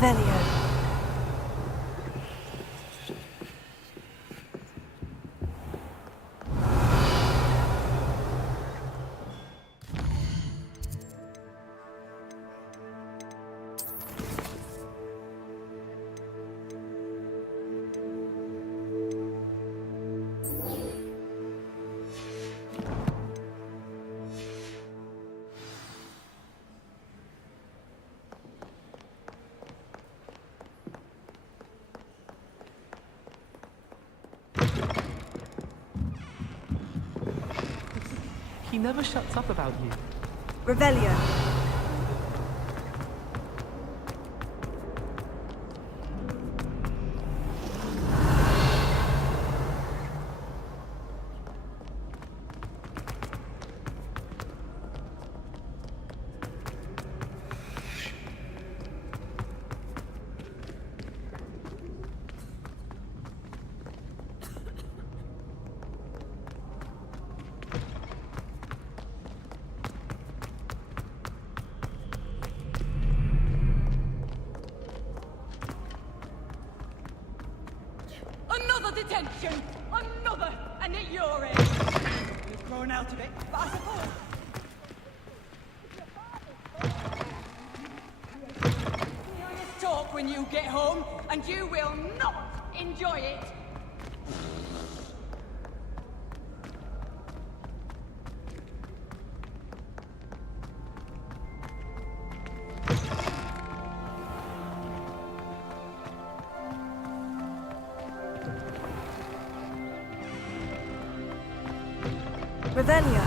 Revelio. He never shuts up about you. Revelio. Another detention! Another! And at your age! You've grown out of it, but I suppose... Serious talk when you get home, and you will not enjoy it! Revelio.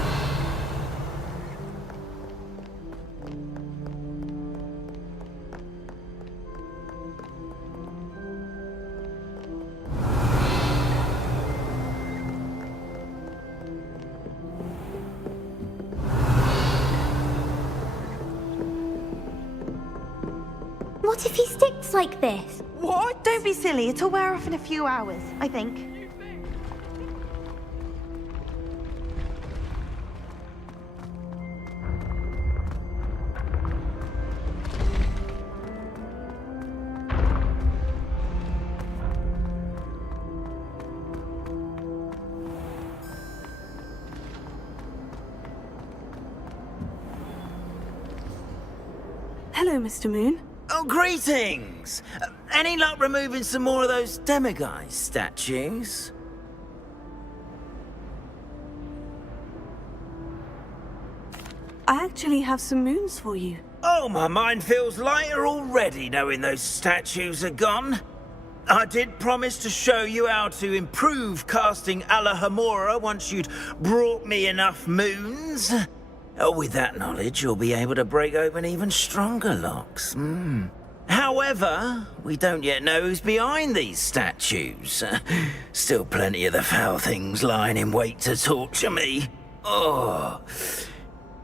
What if he sticks like this? What? Don't be silly. It'll wear off in a few hours, I think. Hello, Mr. Moon. Oh, greetings! Any luck removing some more of those demiguise statues? I actually have some moons for you. Oh, my mind feels lighter already knowing those statues are gone. I did promise to show you how to improve casting Alohomora once you'd brought me enough moons. Oh, with that knowledge, you'll be able to break open even stronger locks. However, we don't yet know who's behind these statues. Still plenty of the foul things lying in wait to torture me. Oh.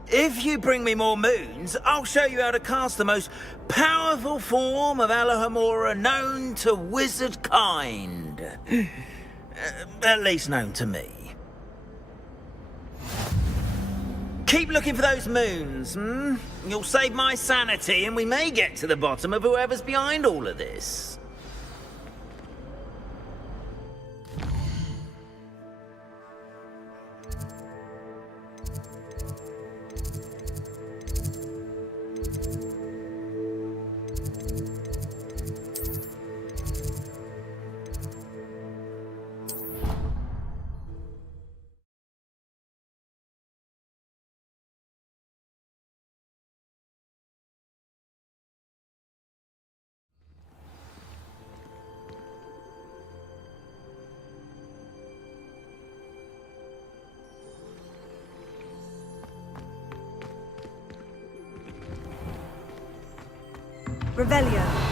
If you bring me more moons, I'll show you how to cast the most powerful form of Alohomora known to wizard kind. At least known to me. Keep looking for those moons, You'll save my sanity, and we may get to the bottom of whoever's behind all of this. Revelio.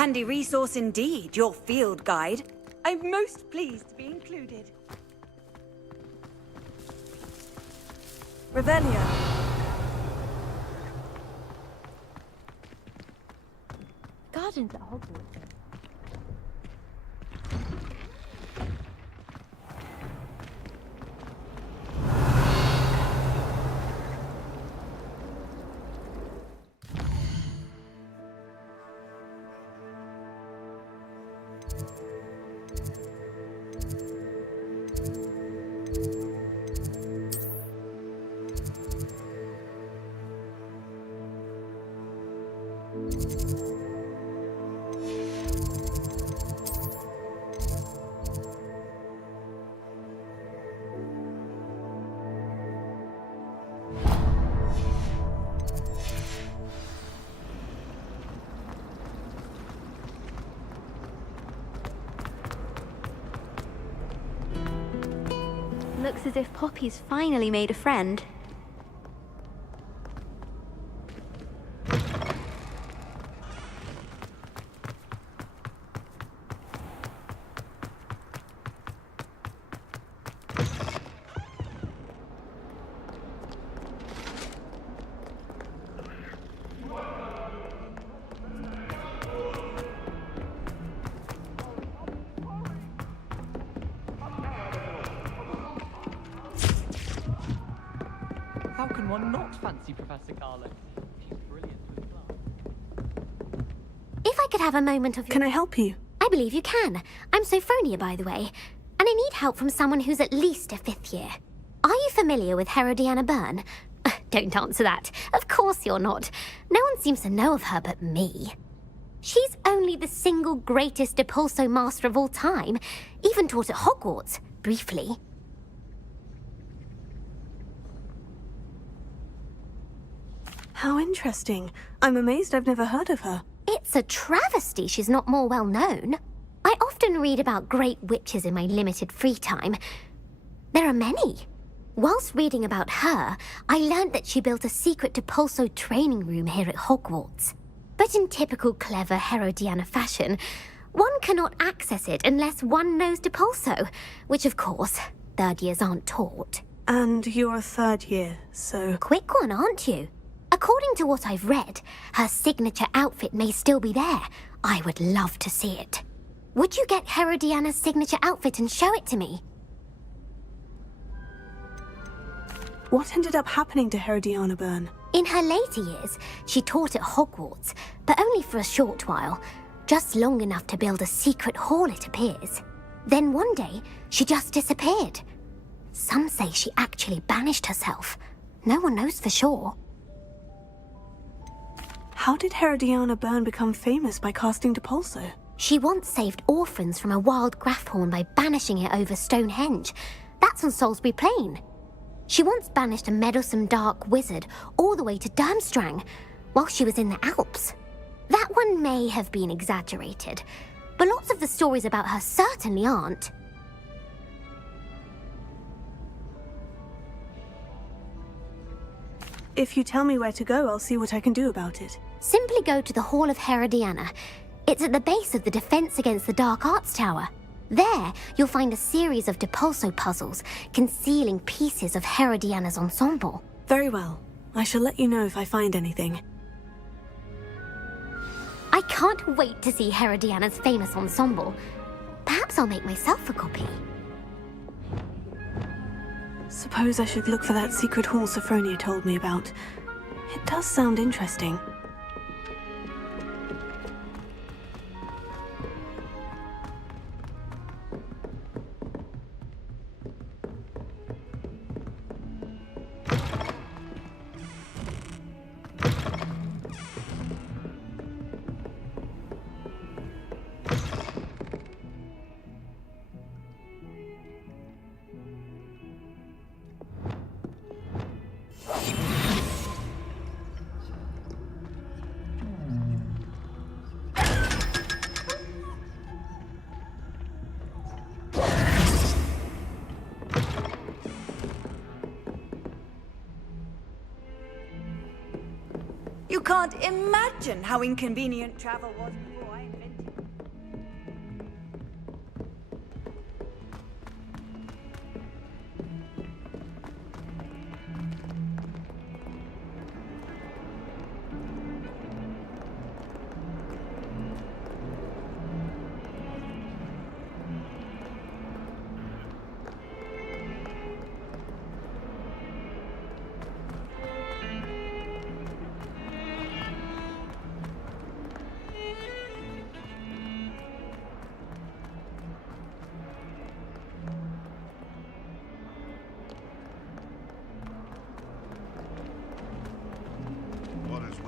Handy resource indeed, your field guide. I'm most pleased to be included. Revelio. Gardens at Hogwarts. Looks as if Poppy's finally made a friend. How can one not fancy Professor Carlo? She's brilliant with class. If I could have a moment of your... Can I help you? I believe you can. I'm Sophronia, by the way, and I need help from someone who's at least a 5th year. Are you familiar with Herodiana Byrne? Don't answer that. Of course you're not. No one seems to know of her but me. She's only the single greatest Depulso master of all time, even taught at Hogwarts, briefly. How interesting. I'm amazed I've never heard of her. It's a travesty she's not more well known. I often read about great witches in my limited free time. There are many. Whilst reading about her, I learned that she built a secret Depulso training room here at Hogwarts. But in typical clever Herodiana fashion, one cannot access it unless one knows Depulso, which of course, 3rd years aren't taught. And you're a 3rd year, so... Quick one, aren't you? According to what I've read, her signature outfit may still be there. I would love to see it. Would you get Herodiana's signature outfit and show it to me? What ended up happening to Herodiana Byrne? In her later years, she taught at Hogwarts, but only for a short while. Just long enough to build a secret hall, it appears. Then one day, she just disappeared. Some say she actually banished herself. No one knows for sure. How did Herodiana Byrne become famous by casting Depulso? She once saved orphans from a wild Grafhorn by banishing it over Stonehenge. That's on Salisbury Plain. She once banished a meddlesome dark wizard all the way to Durmstrang while she was in the Alps. That one may have been exaggerated, but lots of the stories about her certainly aren't. If you tell me where to go, I'll see what I can do about it. Simply go to the Hall of Herodiana. It's at the base of the Defense Against the Dark Arts Tower. There, you'll find a series of Depulso puzzles concealing pieces of Herodiana's ensemble. Very well. I shall let you know if I find anything. I can't wait to see Herodiana's famous ensemble. Perhaps I'll make myself a copy. Suppose I should look for that secret hall Sophronia told me about. It does sound interesting. You can't imagine how inconvenient travel was before I invented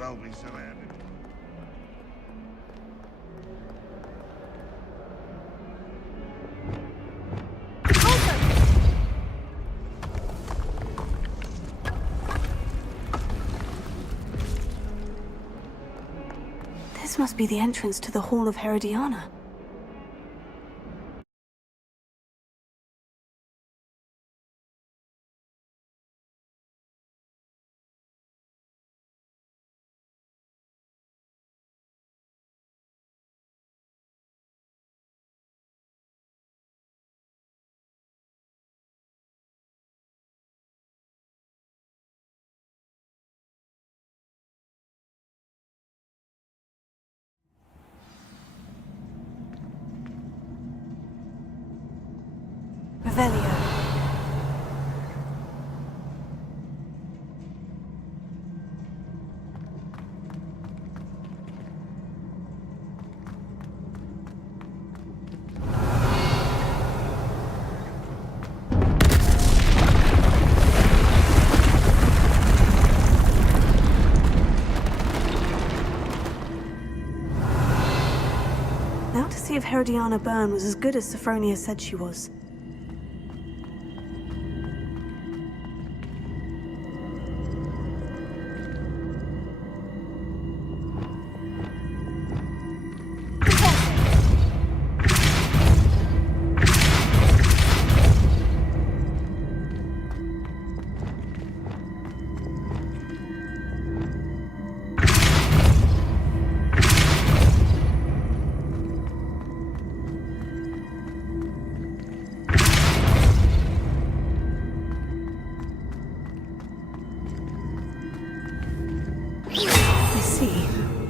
well be so evident. This must be the entrance to the Hall of Herodiana. Revelio. Now to see if Herodiana Byrne was as good as Sophronia said she was.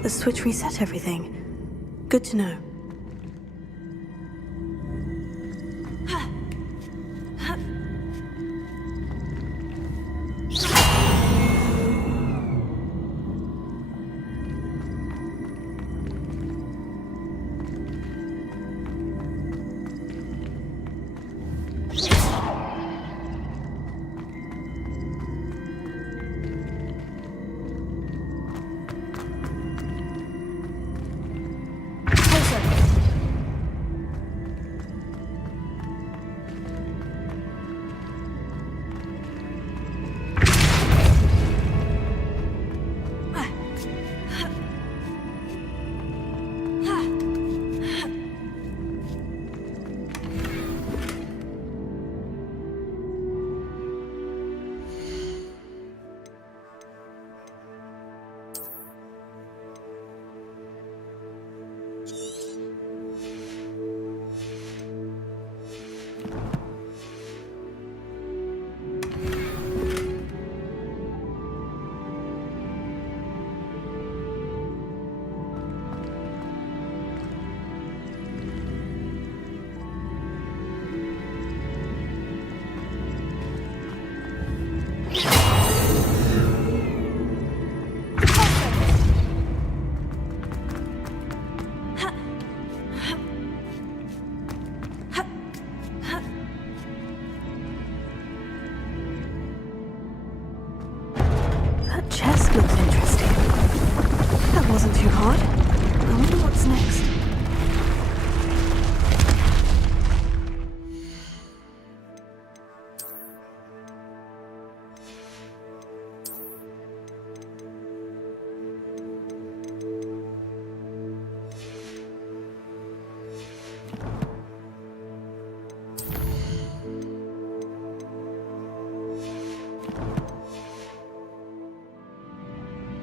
The switch reset everything. Good to know.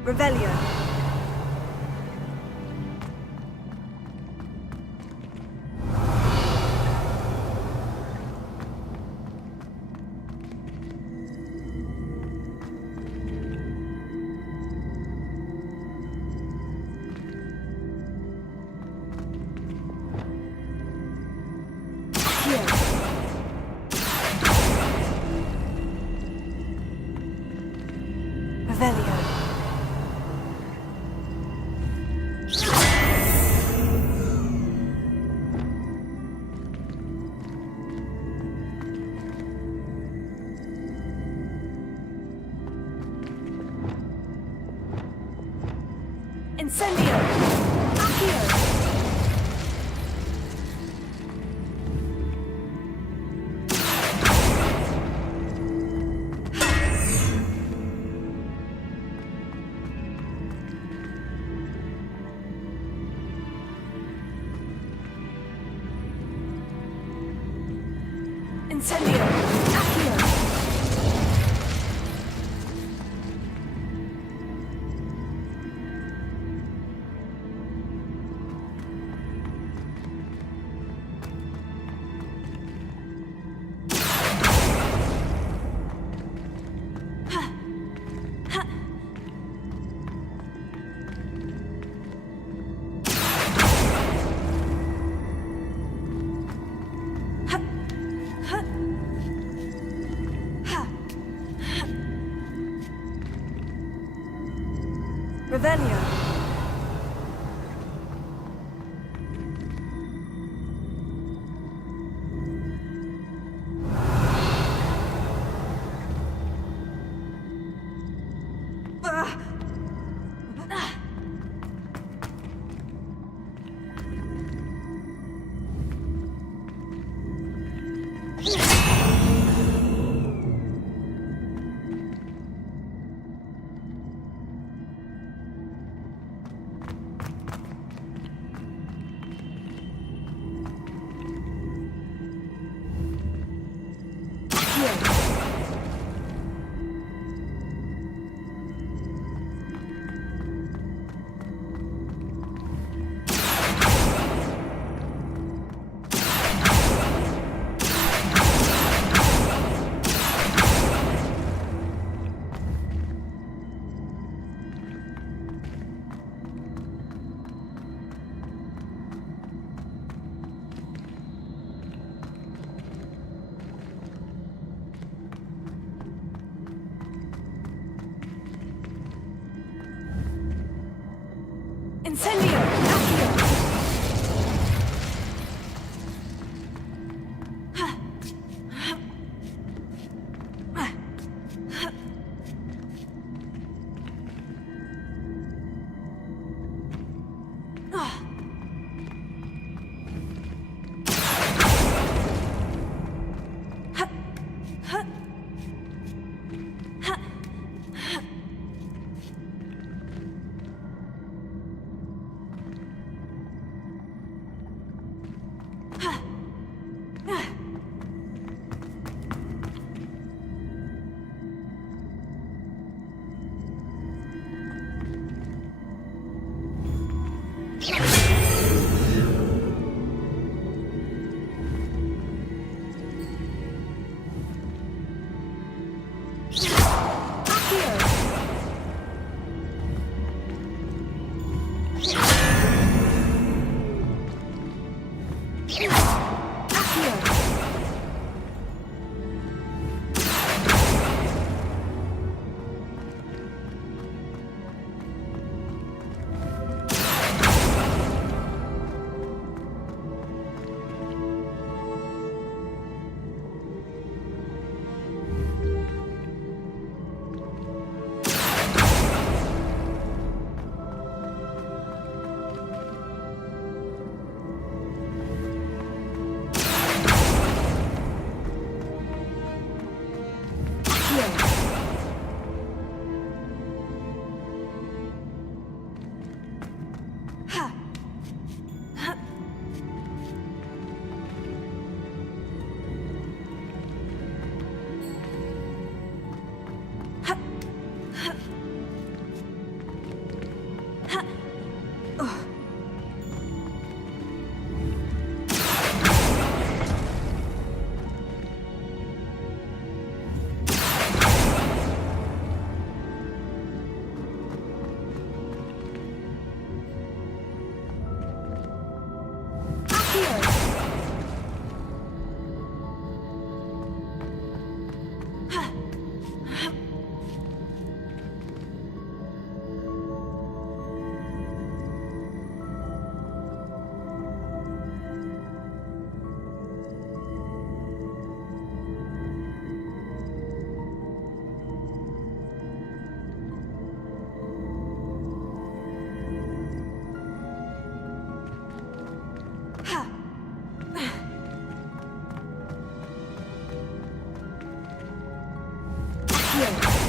Revelio. Revelio. Incendio! Accio! Incendio! Accio! Revelio. Incendio! Accio! Accio.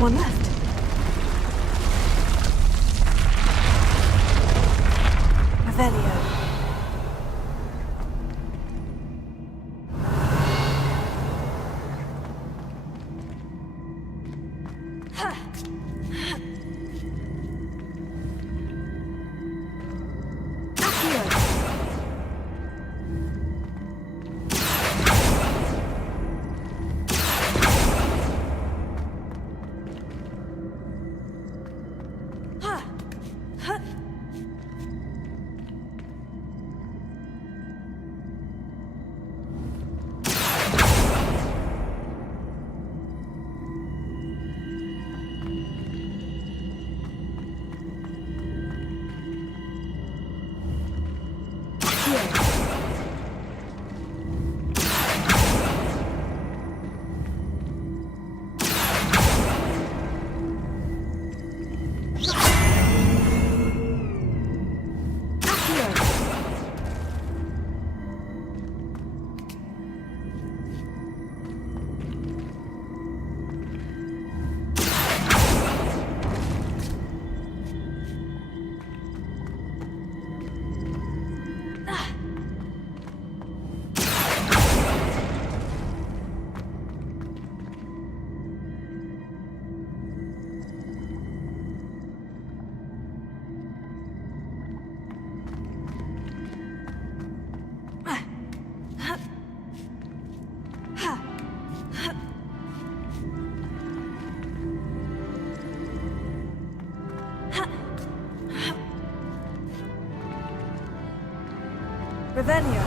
One left. Revelio. Revelio.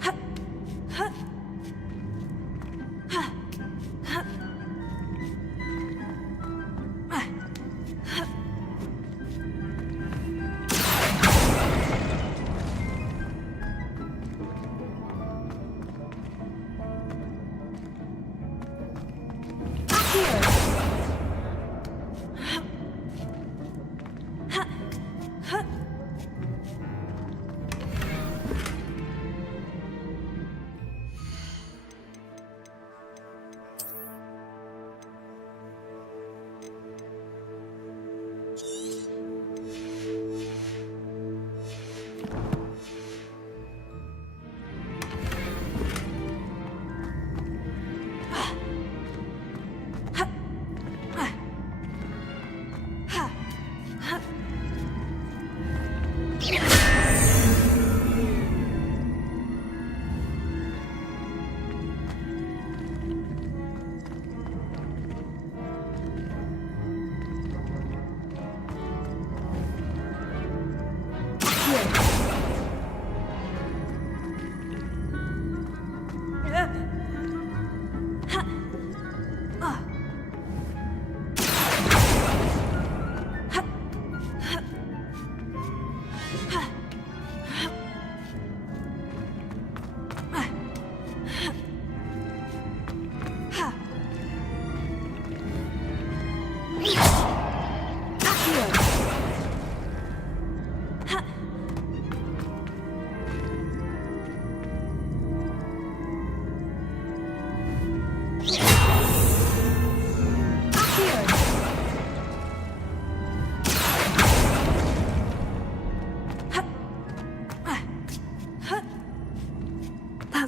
Ha!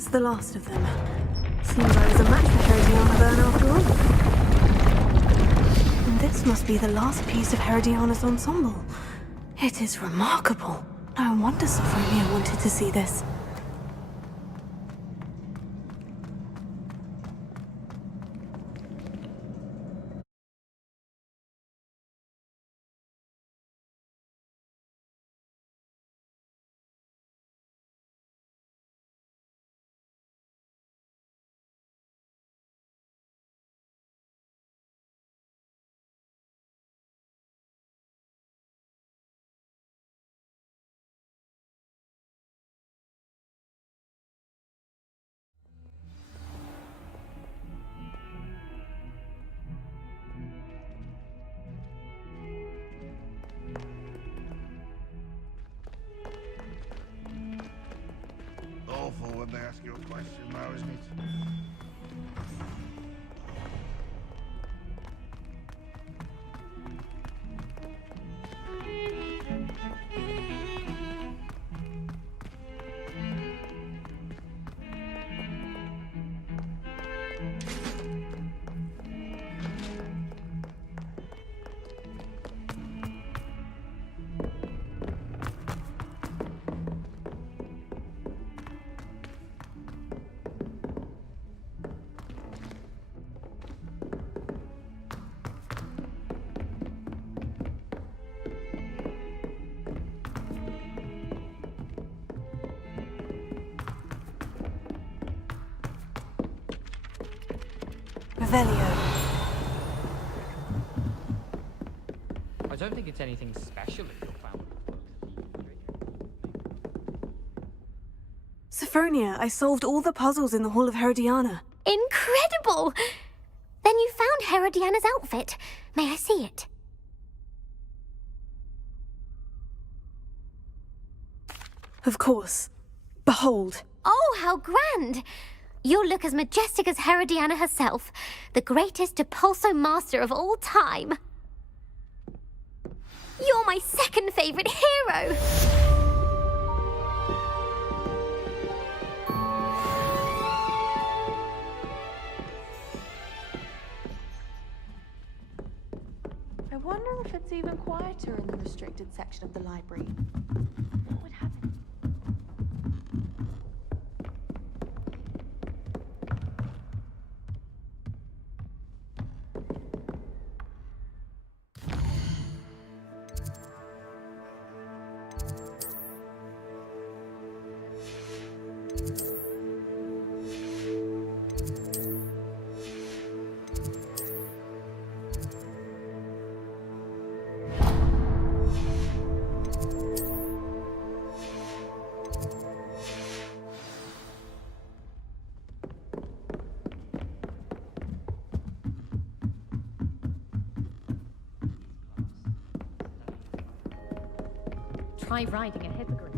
That's the last of them. Seems I was a match for Herodiana Byrne after all. And this must be the last piece of Herodiana's ensemble. It is remarkable. No wonder Sophronia wanted to see this. Awful when they ask you a question now, isn't it? Revelio. I don't think it's anything special if you're found with Sophronia, I solved all the puzzles in the Hall of Herodiana. Incredible! Then you found Herodiana's outfit. May I see it? Of course. Behold. Oh, how grand! You'll look as majestic as Herodiana herself, the greatest Depulso master of all time. You're my second favorite hero! I wonder if it's even quieter in the restricted section of the library. What would happen? Try riding a hippogriff.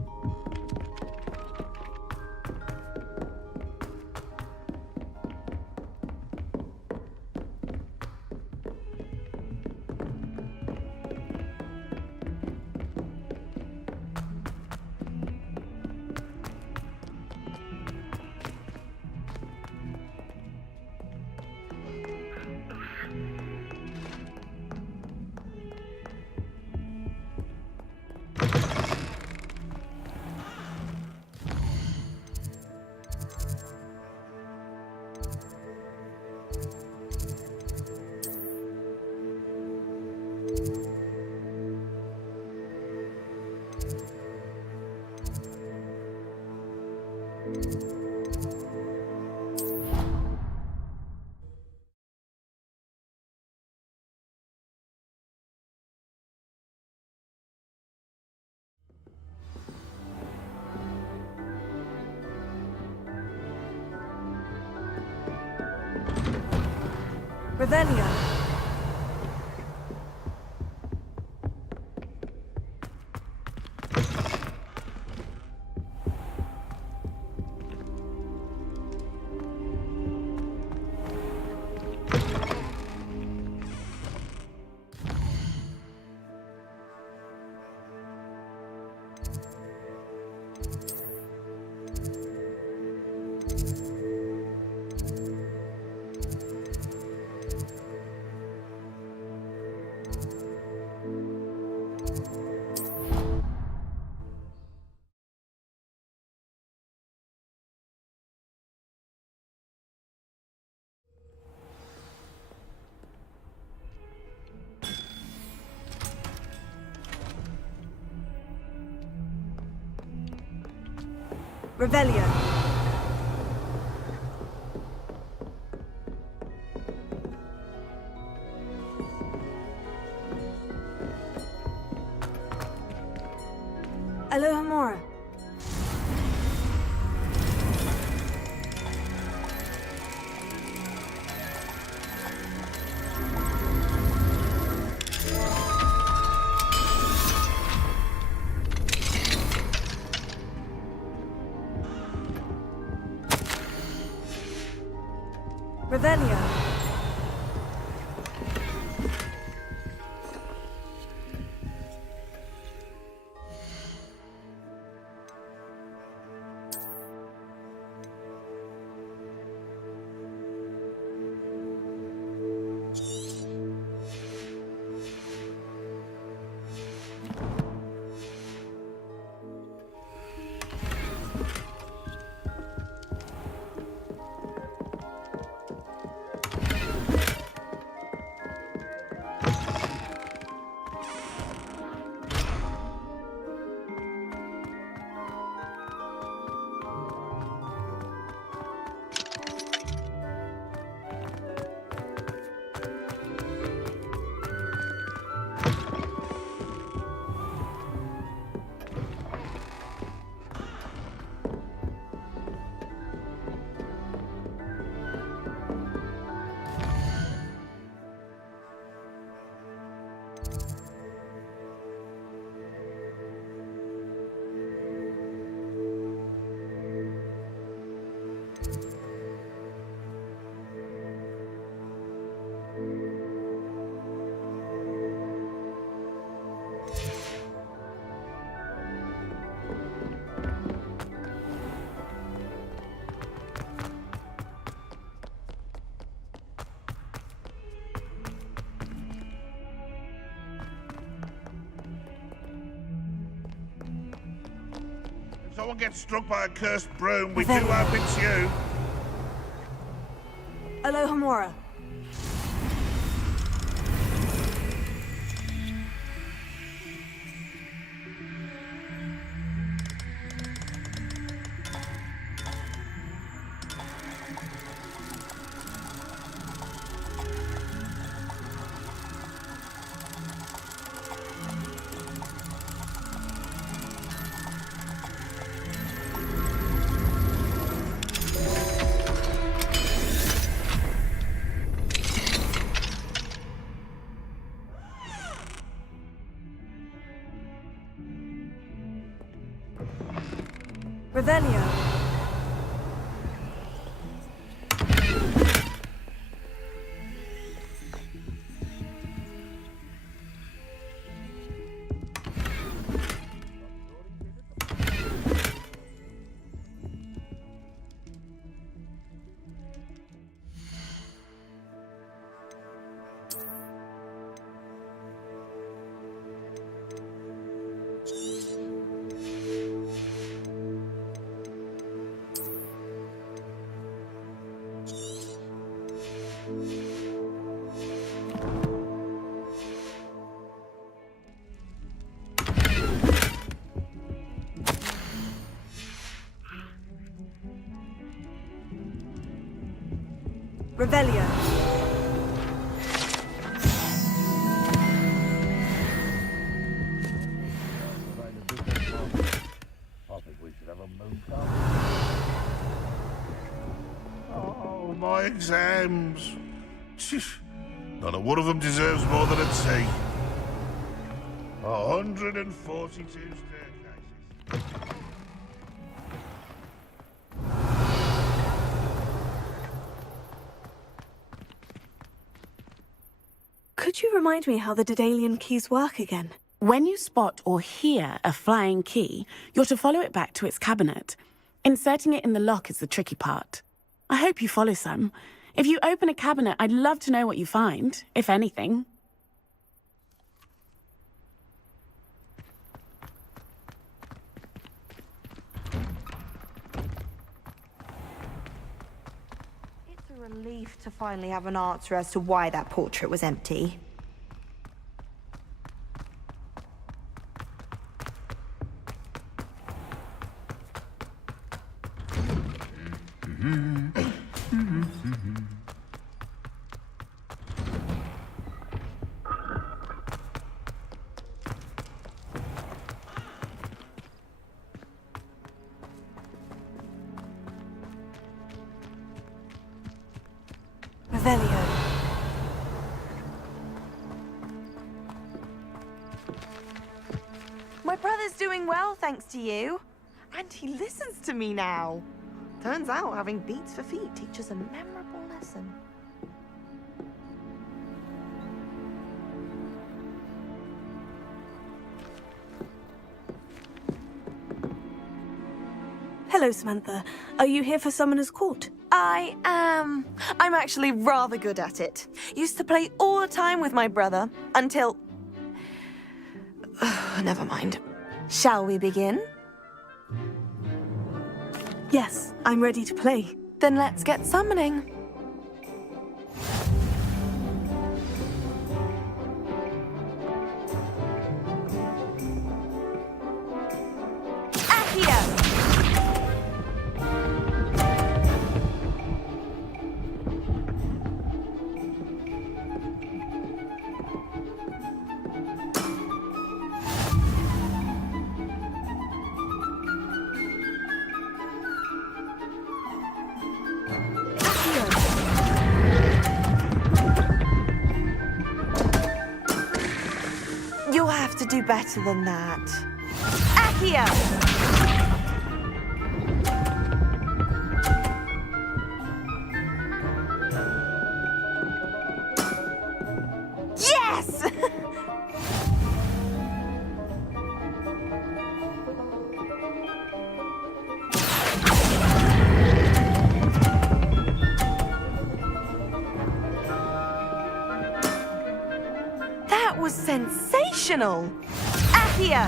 Revelio. Revelio. Alohomora. Revelio. If someone gets struck by a cursed broom, we do hope it's you. Alohomora. Revelio. Revelio. I think we should have a moon car. Oh, my exams. Not a one of them deserves more than a T. 142 staircases. Could you remind me how the Daedalian keys work again? When you spot or hear a flying key, you're to follow it back to its cabinet. Inserting it in the lock is the tricky part. I hope you follow some. If you open a cabinet, I'd love to know what you find, if anything. It's a relief to finally have an answer as to why that portrait was empty. Revelio. My brother's doing well, thanks to you. And he listens to me now. Turns out having beats for feet teaches a memorable lesson. Hello, Samantha. Are you here for Summoner's Court? I am. I'm actually rather good at it. Used to play all the time with my brother until... Never mind. Shall we begin? Yes, I'm ready to play. Then let's get summoning. Accio! You'll have to do better than that. Accio! Yes! That was sensational! Accio!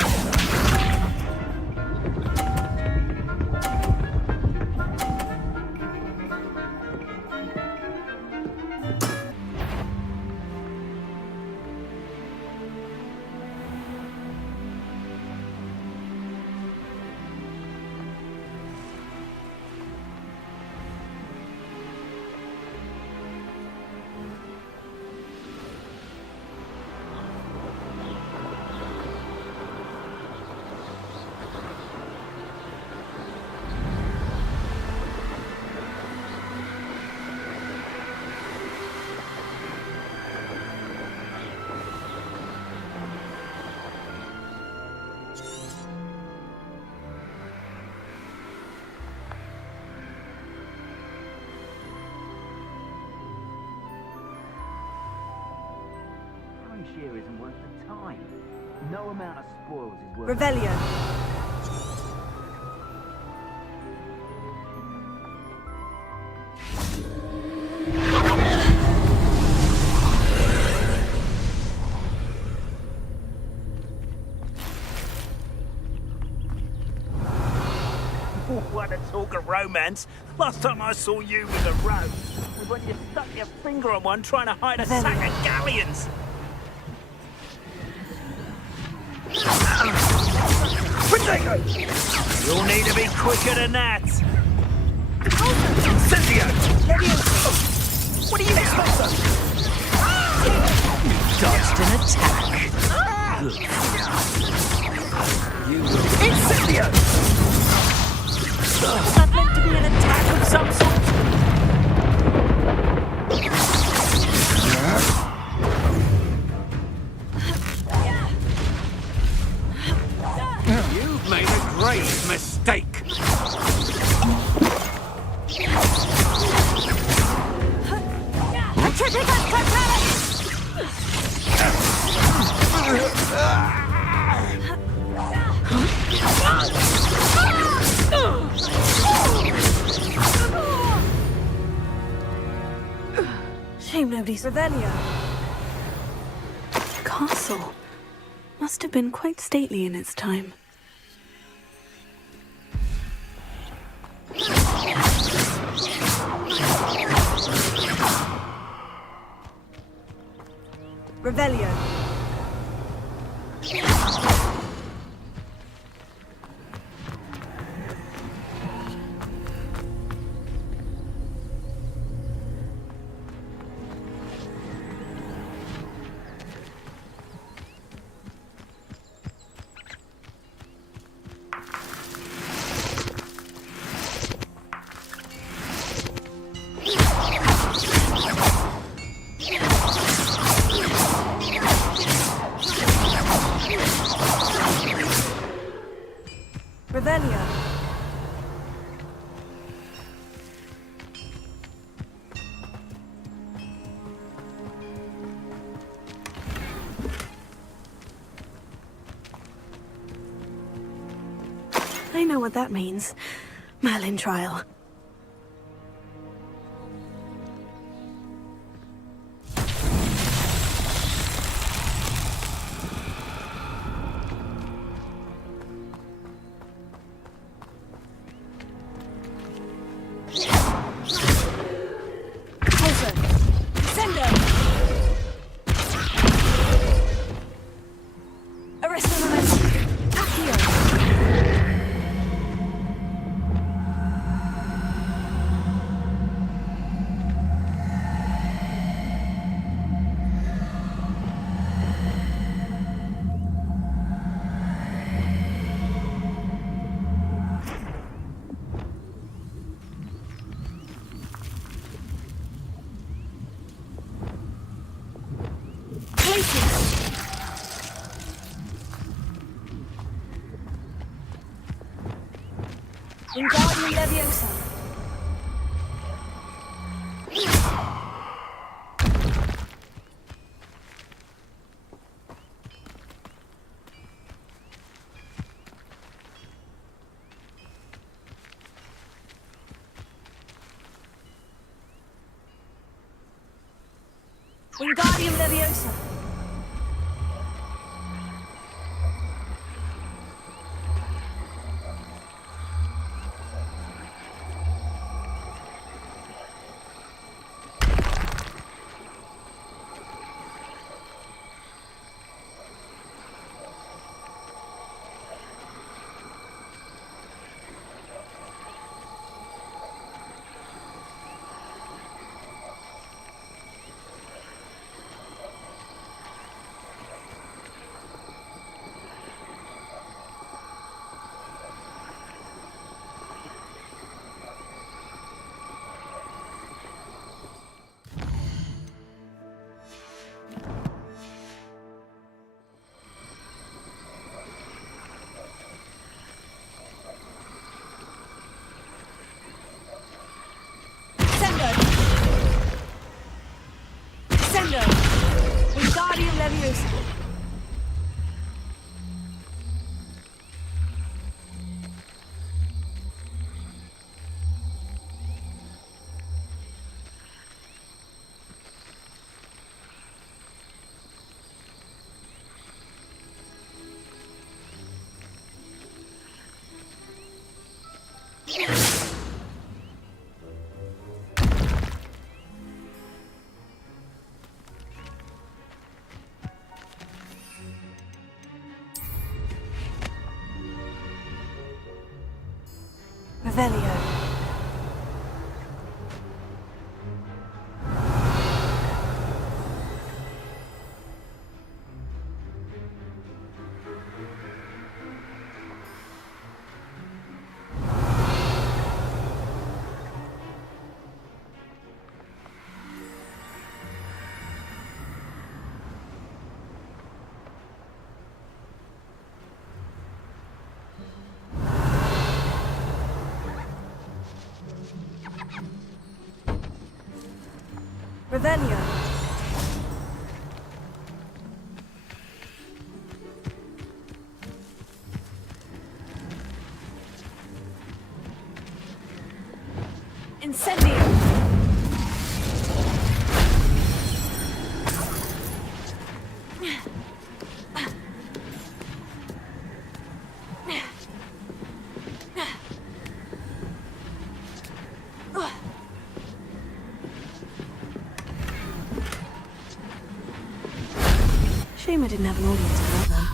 Sheer isn't worth the time. No amount of spoils is worth Revelio. What a talk of romance. Last time I saw you with a rope was when you stuck your finger on one trying to hide a sack of galleons. Potato! You'll need to be quicker than that. Cynthia! What are you expecting? You dodged an attack. You will... Incendio! Is that meant to be an attack of some sort? You've made a grave mistake. Shame nobody's Revelio. The castle must have been quite stately in its time. Revelio. I know what that means. Merlin trial. Wingardium Leviosa. Wingardium Leviosa. Wingardium Leviosa. Revelio. Revelio. Incendio. Shame I didn't have an audience for that then.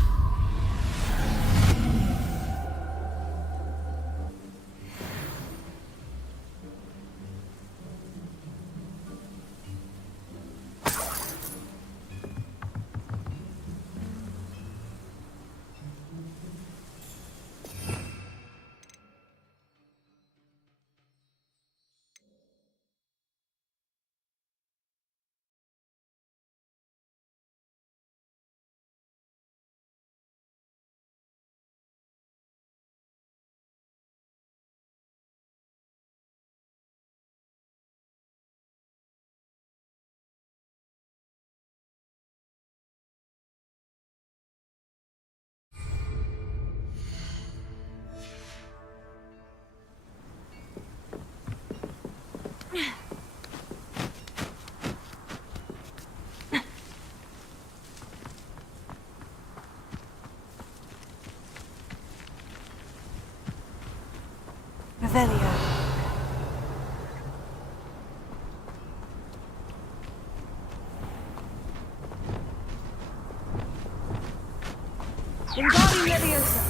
Wingardium Leviosa.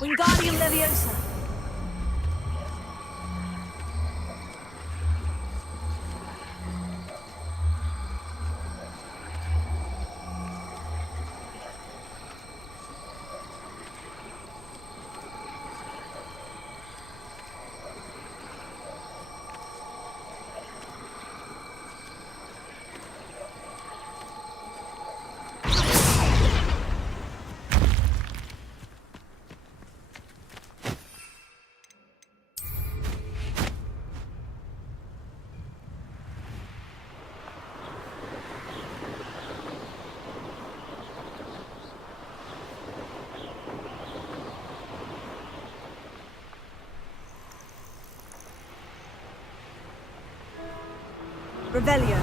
Wingardium Leviosa. Revelio.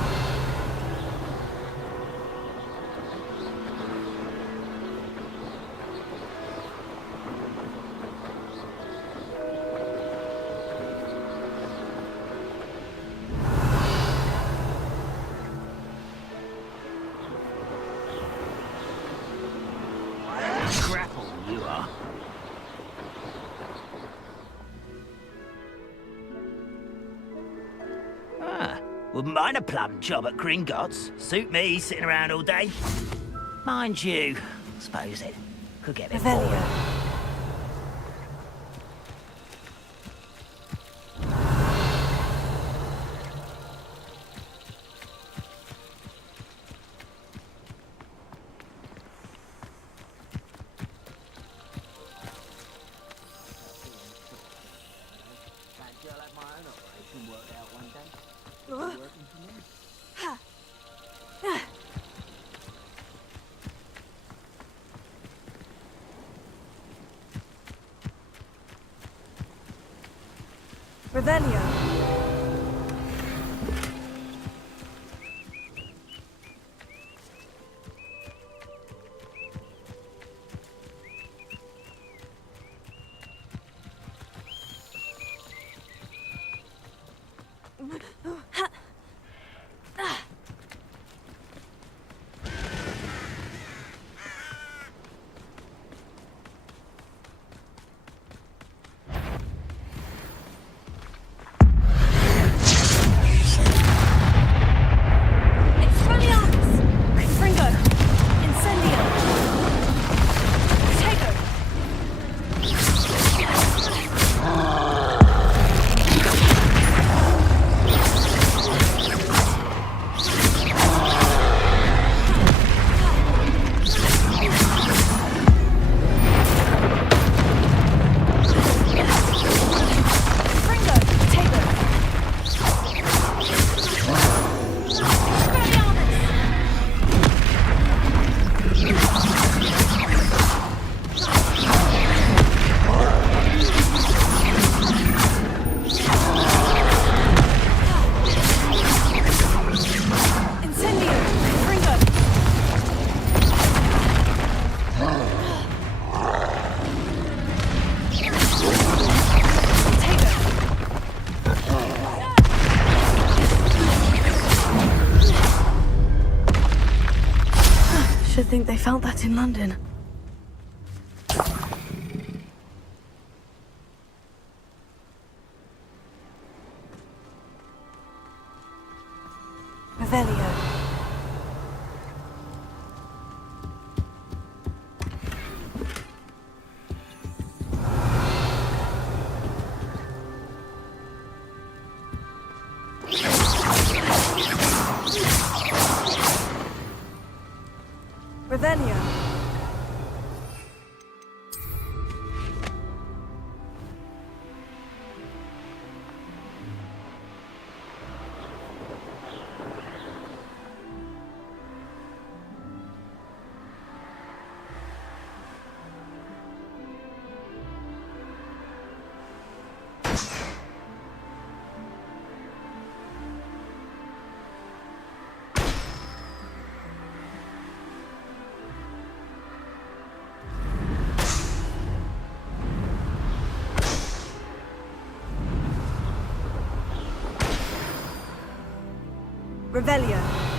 Grapple, you are. Wouldn't mind a plum job at Gringotts. Suit me, sitting around all day. Mind you, suppose it could get a bit boring. Revelio. Should think they felt that in London. Revelio. Revelio. Revelio.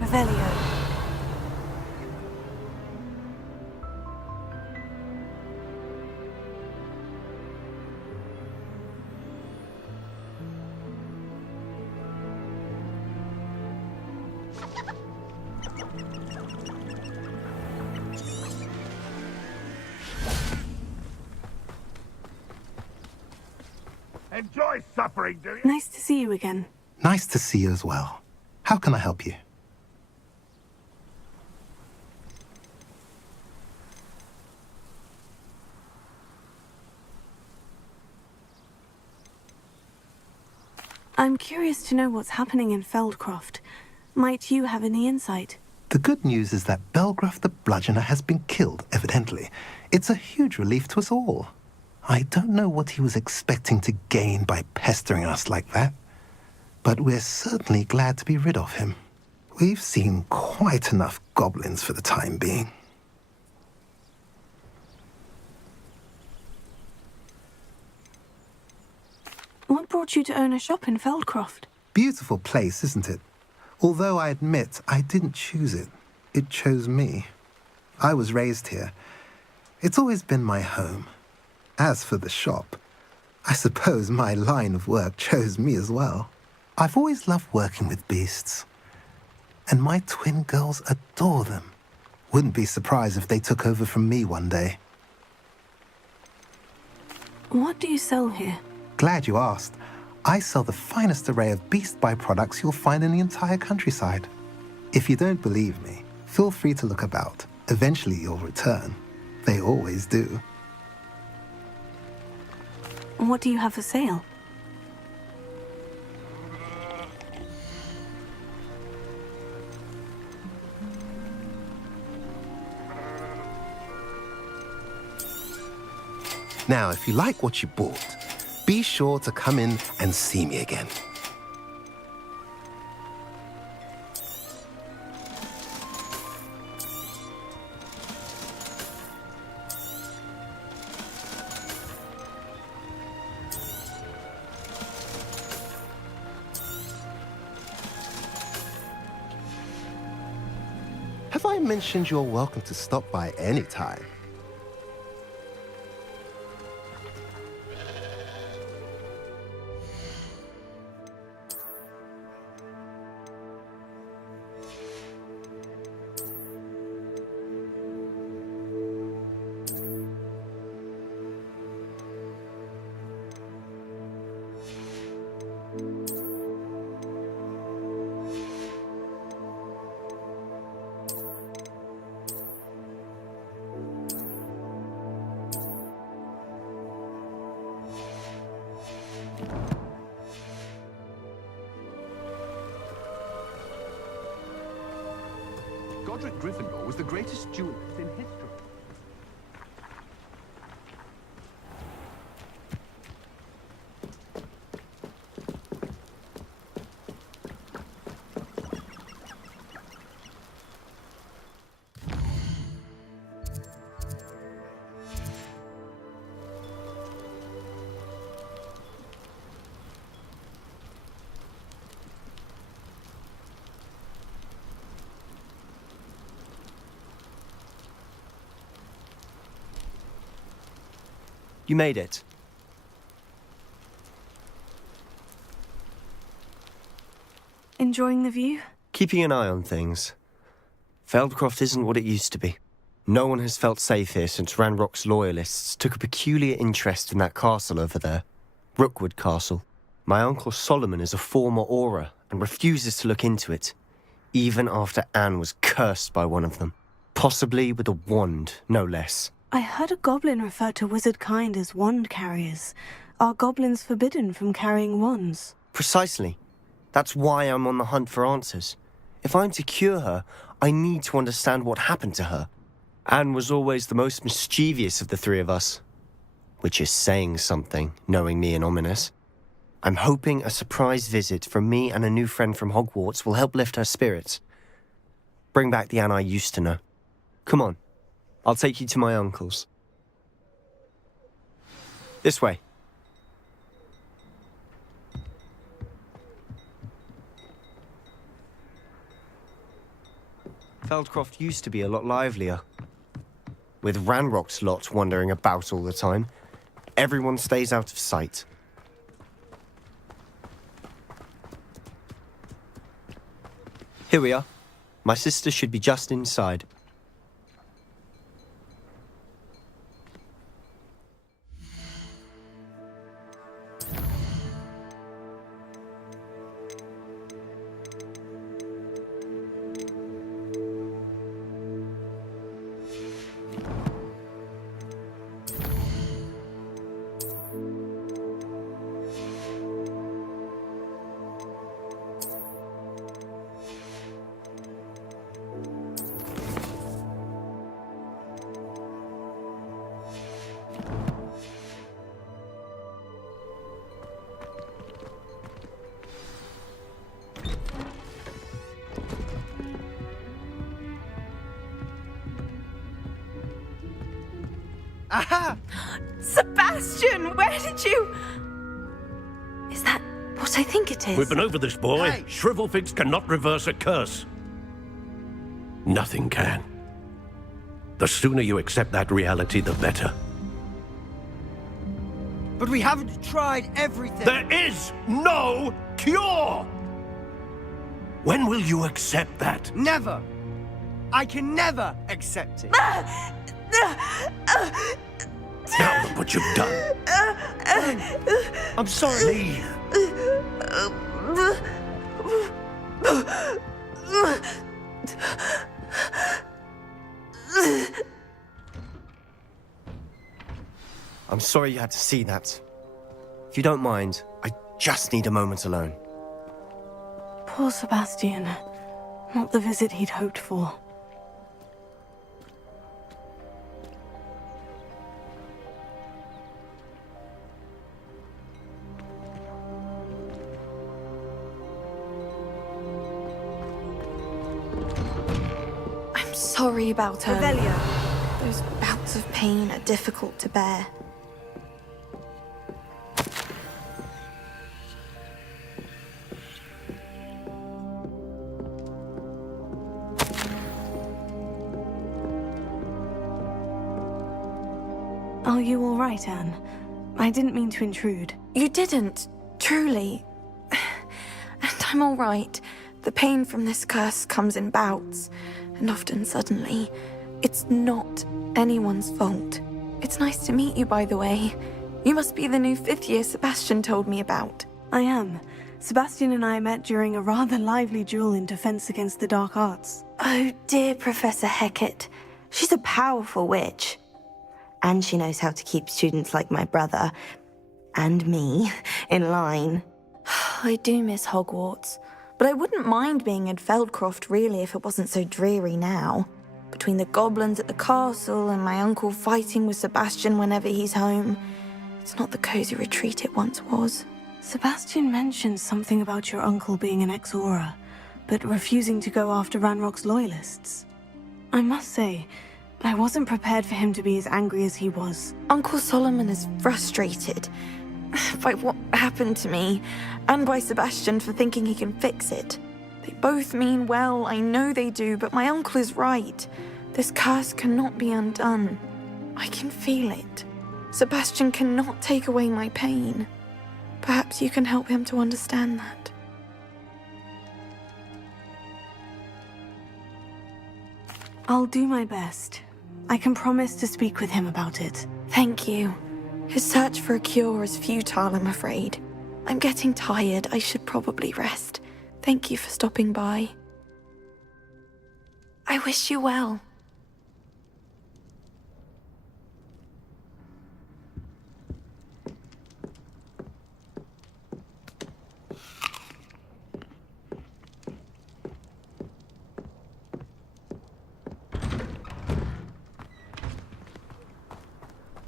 Revelio. Enjoy suffering, do you? Nice to see you again. Nice to see you as well. How can I help you? I'm curious to know what's happening in Feldcroft. Might you have any insight? The good news is that Belgraf the Bludgeoner has been killed, evidently. It's a huge relief to us all. I don't know what he was expecting to gain by pestering us like that, but we're certainly glad to be rid of him. We've seen quite enough goblins for the time being. What brought you to own a shop in Feldcroft? Beautiful place, isn't it? Although I admit I didn't choose it. It chose me. I was raised here. It's always been my home. As for the shop, I suppose my line of work chose me as well. I've always loved working with beasts. And my twin girls adore them. Wouldn't be surprised if they took over from me one day. What do you sell here? Glad you asked. I sell the finest array of beast byproducts you'll find in the entire countryside. If you don't believe me, feel free to look about. Eventually you'll return. They always do. What do you have for sale? Now, if you like what you bought, be sure to come in and see me again. Have I mentioned you're welcome to stop by any time? Godric Gryffindor was the greatest duelist in history. You made it. Enjoying the view? Keeping an eye on things. Feldcroft isn't what it used to be. No one has felt safe here since Ranrock's loyalists took a peculiar interest in that castle over there. Rookwood Castle. My uncle Solomon is a former Auror and refuses to look into it, even after Anne was cursed by one of them. Possibly with a wand, no less. I heard a goblin refer to wizard kind as wand carriers. Are goblins forbidden from carrying wands? Precisely. That's why I'm on the hunt for answers. If I'm to cure her, I need to understand what happened to her. Anne was always the most mischievous of the three of us. Which is saying something, knowing me and Ominous. I'm hoping a surprise visit from me and a new friend from Hogwarts will help lift her spirits. Bring back the Anne I used to know. Come on, I'll take you to my uncle's. This way. Feldcroft used to be a lot livelier. With Ranrock's lot wandering about all the time, everyone stays out of sight. Here we are. My sister should be just inside. Aha! Sebastian, where did you... Is that what I think it is? We've been over this, boy. Hey. Shrivelfigs cannot reverse a curse. Nothing can. The sooner you accept that reality, the better. But we haven't tried everything. There is no cure! When will you accept that? Never. I can never accept it. Now look what you've done. I'm sorry. Leave. I'm sorry you had to see that. If you don't mind, I just need a moment alone. Poor Sebastian. Not the visit he'd hoped for. I'm sorry about her. Revelio. Those bouts of pain are difficult to bear. Are you all right, Anne? I didn't mean to intrude. You didn't, truly. And I'm all right. The pain from this curse comes in bouts, and often suddenly. It's not anyone's fault. It's nice to meet you, by the way. You must be the new 5th year Sebastian told me about. I am. Sebastian and I met during a rather lively duel in Defense Against the Dark Arts. Oh, dear Professor Hecat. She's a powerful witch. And she knows how to keep students like my brother, and me, in line. I do miss Hogwarts, but I wouldn't mind being in Feldcroft, really, if it wasn't so dreary now. Between the goblins at the castle and my uncle fighting with Sebastian whenever he's home, it's not the cozy retreat it once was. Sebastian mentioned something about your uncle being an ex-Auror, but refusing to go after Ranrock's loyalists. I must say, I wasn't prepared for him to be as angry as he was. Uncle Solomon is frustrated by what happened to me, and by Sebastian for thinking he can fix it. They both mean well, I know they do, but my uncle is right. This curse cannot be undone. I can feel it. Sebastian cannot take away my pain. Perhaps you can help him to understand that. I'll do my best. I can promise to speak with him about it. Thank you. His search for a cure is futile, I'm afraid. I'm getting tired. I should probably rest. Thank you for stopping by. I wish you well.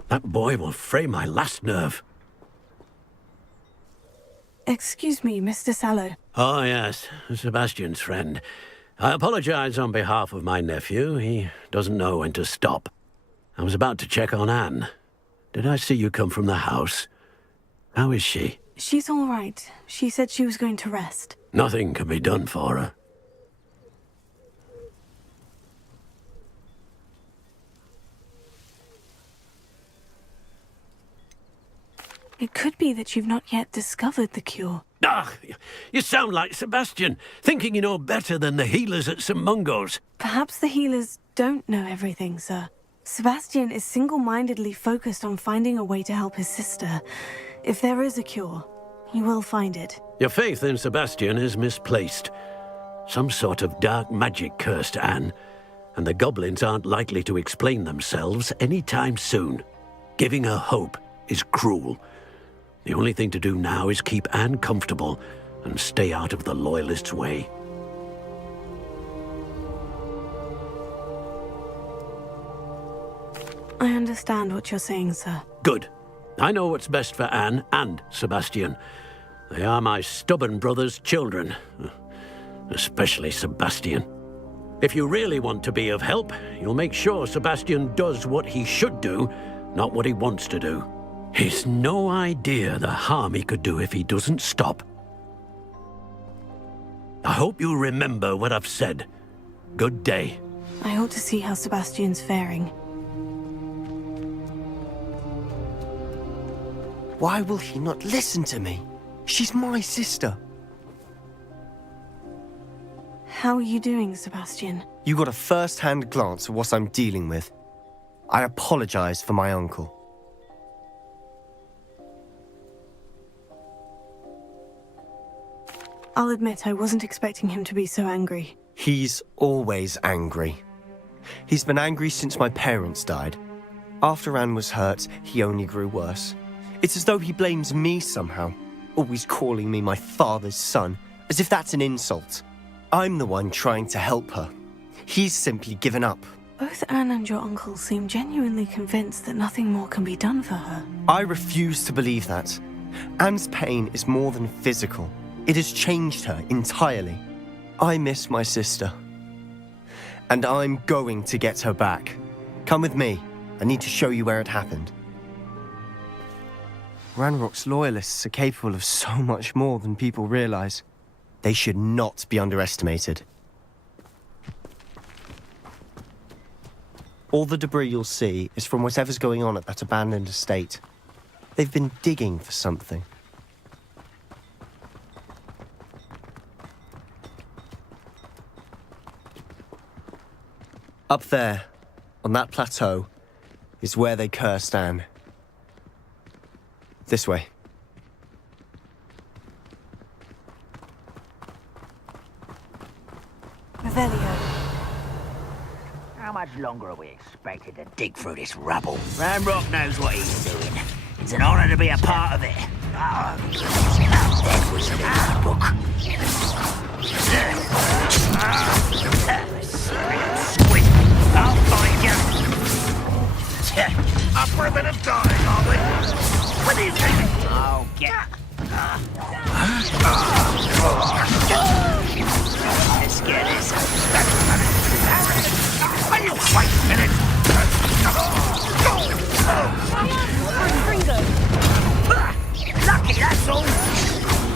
That boy will fray my last nerve. Excuse me, Mr. Sallow. Oh, yes, Sebastian's friend. I apologize on behalf of my nephew. He doesn't know when to stop. I was about to check on Anne. Did I see you come from the house? How is she? She's all right. She said she was going to rest. Nothing can be done for her. It could be that you've not yet discovered the cure. Ah, you sound like Sebastian, thinking you know better than the healers at St. Mungo's. Perhaps the healers don't know everything, sir. Sebastian is single-mindedly focused on finding a way to help his sister. If there is a cure, he will find it. Your faith in Sebastian is misplaced. Some sort of dark magic cursed Anne, and the goblins aren't likely to explain themselves anytime soon. Giving her hope is cruel. The only thing to do now is keep Anne comfortable and stay out of the Loyalists' way. I understand what you're saying, sir. Good. I know what's best for Anne and Sebastian. They are my stubborn brother's children. Especially Sebastian. If you really want to be of help, you'll make sure Sebastian does what he should do, not what he wants to do. He's no idea the harm he could do if he doesn't stop. I hope you remember what I've said. Good day. I ought to see how Sebastian's faring. Why will he not listen to me? She's my sister. How are you doing, Sebastian? You got a first-hand glance at what I'm dealing with. I apologize for my uncle. I'll admit I wasn't expecting him to be so angry. He's always angry. He's been angry since my parents died. After Anne was hurt, he only grew worse. It's as though he blames me somehow, always calling me my father's son, as if that's an insult. I'm the one trying to help her. He's simply given up. Both Anne and your uncle seem genuinely convinced that nothing more can be done for her. I refuse to believe that. Anne's pain is more than physical. It has changed her entirely. I miss my sister. And I'm going to get her back. Come with me. I need to show you where it happened. Ranrock's Loyalists are capable of so much more than people realize. They should not be underestimated. All the debris you'll see is from whatever's going on at that abandoned estate. They've been digging for something. Up there, on that plateau, is where they cursed Anne. This way. Revelio. How much longer are we expected to dig through this rubble? Ranrock knows what he's doing. It's an honor to be a part of it. How dead was it in the book? Squid, I'll find you. Up for a bit of dying, are we? What do you think? I'll get... Let's get this. Wait a minute. Lucky, that's all.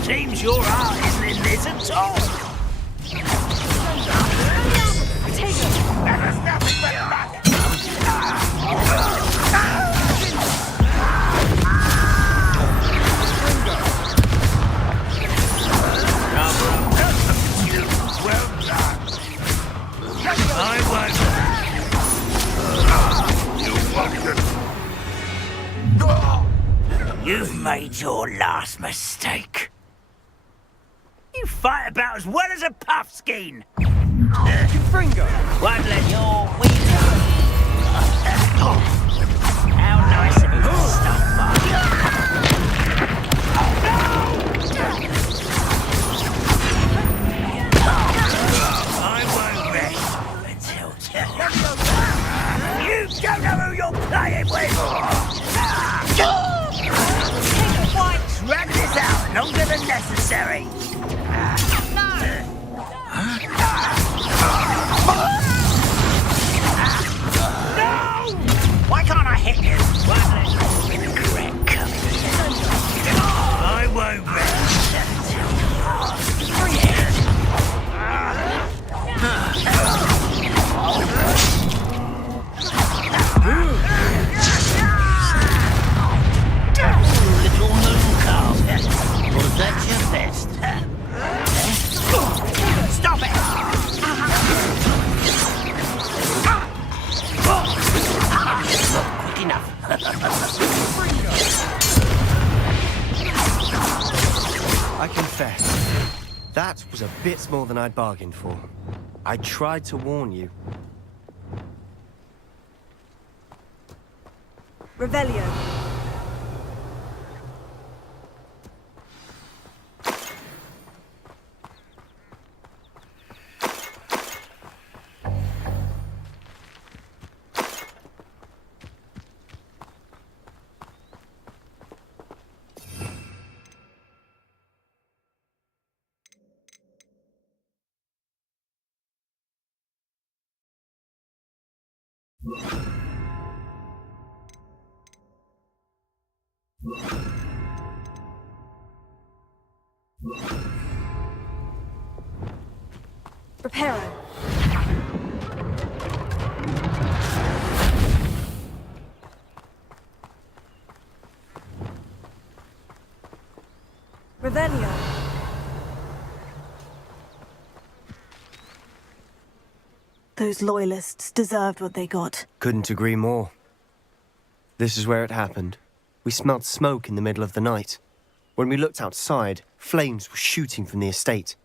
Seems your heart isn't in this at all. Take it. That is nothing but luck. You've made your last mistake. You fight about as well as a puffskein. Fringo! Won't let your wheels. How nice of you to stop by. I won't rest until you don't know who you're playing with. Drag this out longer than necessary. No! Why can't I hit you? Won't let you regret coming here. I won't rest until little moon calf. Was that your best? Stop it! Quick enough. I confess, that was a bit more than I'd bargained for. I tried to warn you. Revelio. Reparo. Revelio. Those loyalists deserved what they got. Couldn't agree more. This is where it happened. We smelled smoke in the middle of the night. When we looked outside, flames were shooting from the estate.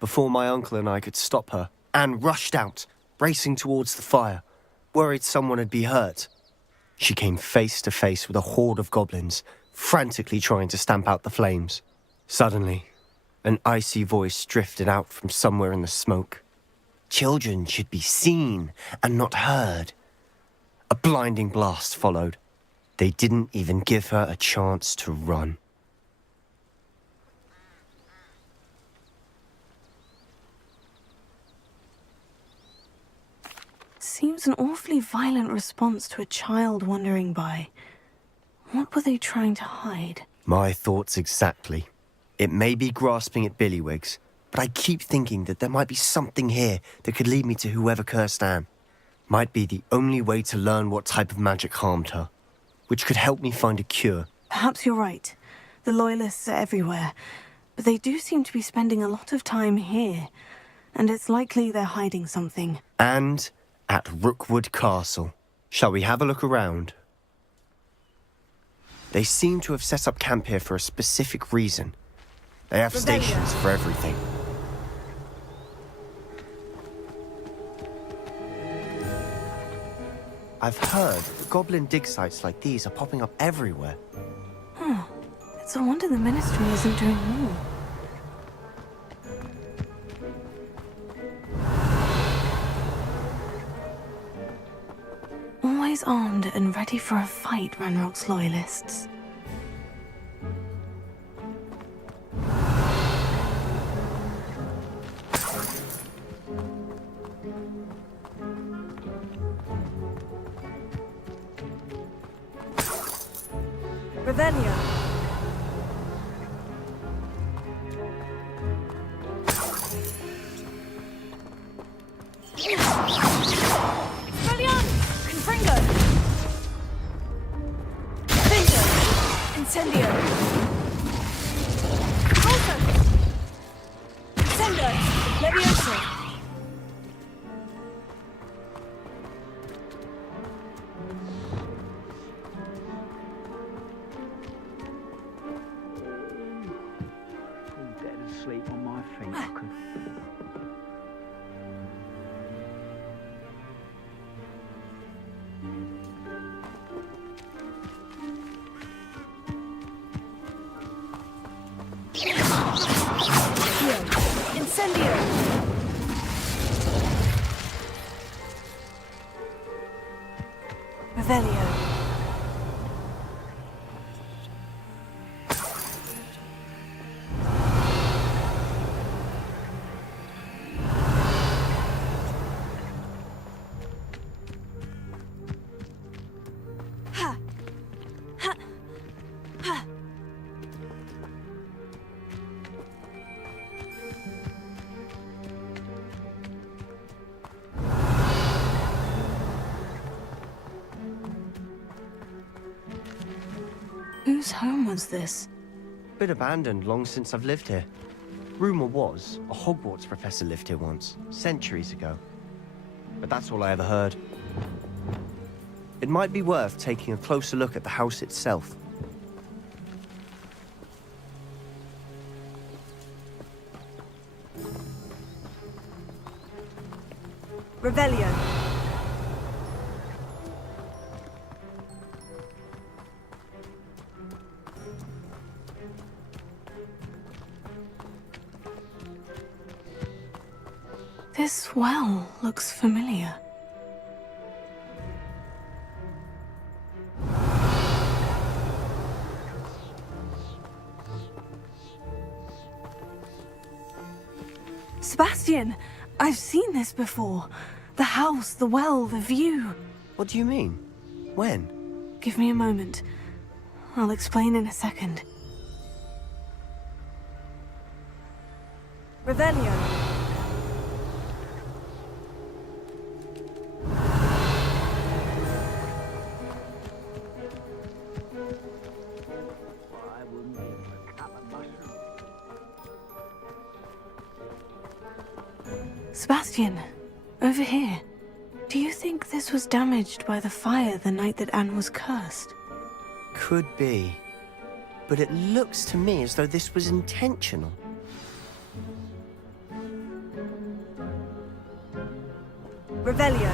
Before my uncle and I could stop her, Anne rushed out, racing towards the fire, worried someone had been hurt. She came face to face with a horde of goblins, frantically trying to stamp out the flames. Suddenly, an icy voice drifted out from somewhere in the smoke. Children should be seen and not heard. A blinding blast followed. They didn't even give her a chance to run. Seems an awfully violent response to a child wandering by. What were they trying to hide? My thoughts exactly. It may be grasping at Billywigs, but I keep thinking that there might be something here that could lead me to whoever cursed Anne. Might be the only way to learn what type of magic harmed her, which could help me find a cure. Perhaps you're right. The Loyalists are everywhere, but they do seem to be spending a lot of time here, and it's likely they're hiding something. And at Rookwood Castle. Shall we have a look around? They seem to have set up camp here for a specific reason. They have stations for everything. I've heard that goblin dig sites like these are popping up everywhere. It's a wonder the Ministry isn't doing more. Always armed and ready for a fight, Ranrock's Loyalists. Revelio. Expelliarmus! Confringo! Incendio! Incendio! Pulso! Incendo! Levioso! Incendio! Revelio. Whose home was this? Been abandoned long since I've lived here. Rumour was, a Hogwarts professor lived here once, centuries ago. But that's all I ever heard. It might be worth taking a closer look at the house itself. Revelio. This well looks familiar. Sebastian, I've seen this before. The house, the well, the view. What do you mean? When? Give me a moment. I'll explain in a second. Revelio. Sebastian, over here. Do you think this was damaged by the fire the night that Anne was cursed? Could be. But it looks to me as though this was intentional. Revelio.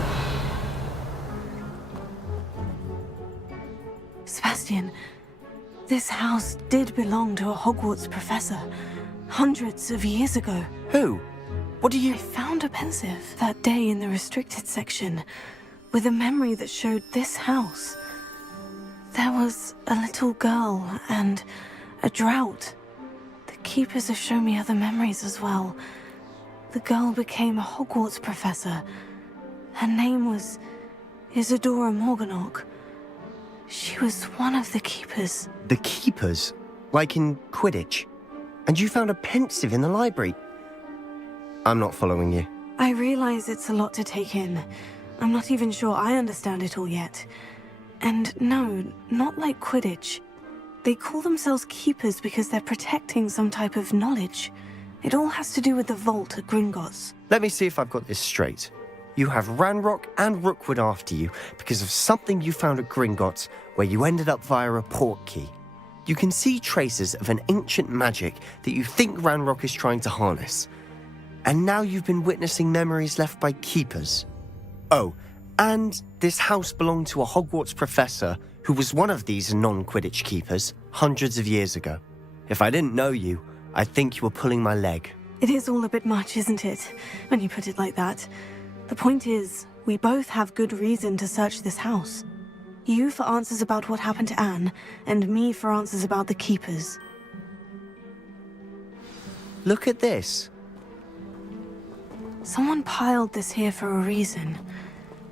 Sebastian, this house did belong to a Hogwarts professor, hundreds of years ago. Who? What do you... I found a pensive that day in the restricted section, with a memory that showed this house. There was a little girl and a drought. The keepers have shown me other memories as well. The girl became a Hogwarts professor. Her name was Isadora Morganach. She was one of the keepers. The keepers? Like in Quidditch? And you found a pensive in the library? I'm not following you. I realize it's a lot to take in. I'm not even sure I understand it all yet. And no, not like Quidditch. They call themselves keepers because they're protecting some type of knowledge. It all has to do with the vault at Gringotts. Let me see if I've got this straight. You have Ranrock and Rookwood after you because of something you found at Gringotts where you ended up via a Portkey. You can see traces of an ancient magic that you think Ranrock is trying to harness. And now you've been witnessing memories left by keepers. Oh, and this house belonged to a Hogwarts professor who was one of these non-Quidditch keepers hundreds of years ago. If I didn't know you, I'd think you were pulling my leg. It is all a bit much, isn't it, when you put it like that? The point is, we both have good reason to search this house. You for answers about what happened to Anne, and me for answers about the keepers. Look at this. Someone piled this here for a reason.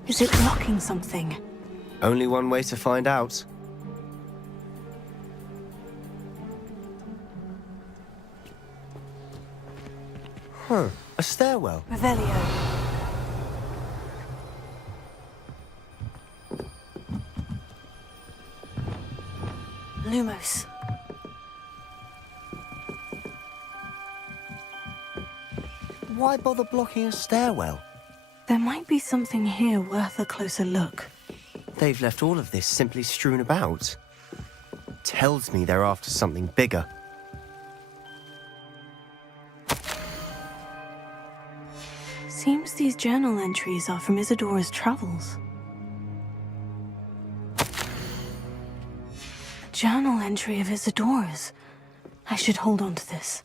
Is it blocking something? Only one way to find out. Huh, a stairwell. Revelio. Lumos. Why bother blocking a stairwell? There might be something here worth a closer look. They've left all of this simply strewn about. Tells me they're after something bigger. Seems these journal entries are from Isadora's travels. A journal entry of Isadora's. I should hold on to this.